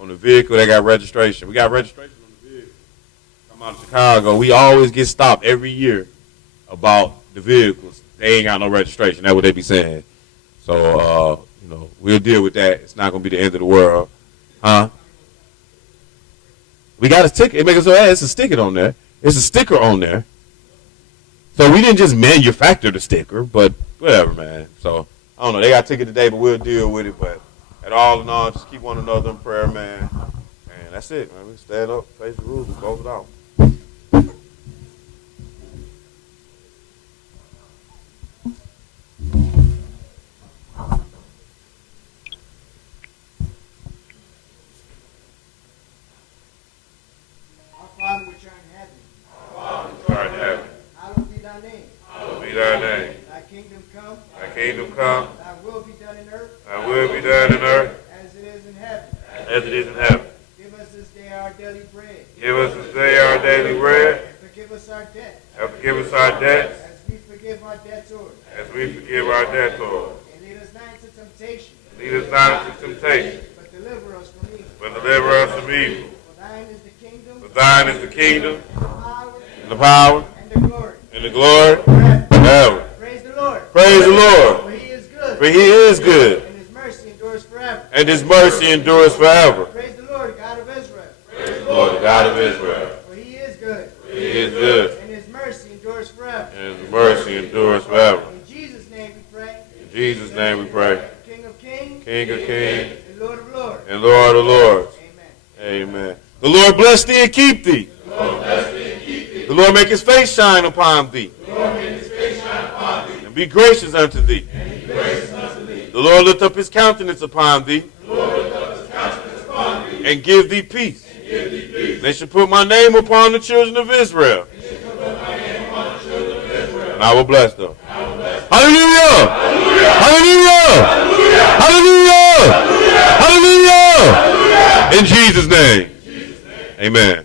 on the vehicle. They got registration. We got registration on the vehicle. Come out of Chicago. We always get stopped every year about the vehicles. They ain't got no registration. That's what they be saying. So, we'll deal with that. It's not going to be the end of the world. Huh? We got a ticket. It's a sticker on there. It's a sticker on there. So we didn't just manufacture the sticker, but whatever, man. So I don't know. They got a ticket today, but we'll deal with it. But at all in all, just keep one another in prayer, man. And that's it, man. We stand up, face the rules, and close it out. Father which art in heaven, Art in heaven, hallowed be thy name. hallowed be thy name. Thy kingdom come, Thy kingdom come, thy will be done in earth thy will be done in earth as it is in heaven. as it is in heaven. Give us this day our daily bread, Give us this day our daily bread, and forgive us our debts, and forgive us our debts, as we forgive our debtors. as we forgive our debtors. And lead us not into temptation, Lead us not into temptation, but deliver us from evil. but deliver us from evil. For thine is the kingdom, For thine is the kingdom, and the power, And the power, and the glory. and the glory, Forever. forever. Praise the Lord. Praise the Lord. For he is good, For he is good, and his mercy endures forever. and his mercy endures forever. Praise the Lord, God of Israel. Lord, the God of Israel. For he is good, He is good, and his mercy endures forever. and his mercy endures forever. In Jesus' name we pray. In Jesus' name we pray. King of kings, King of kings, and Lord of lords. and Lord of lords. Amen. Amen. The Lord bless thee and keep thee. The Lord make his face shine upon thee. And be gracious unto thee. The Lord lift up his countenance upon thee. And give thee peace. They shall put my name upon the children of Israel. And I will bless them. Hallelujah! Hallelujah! Hallelujah! Hallelujah! In Jesus' name. Amen.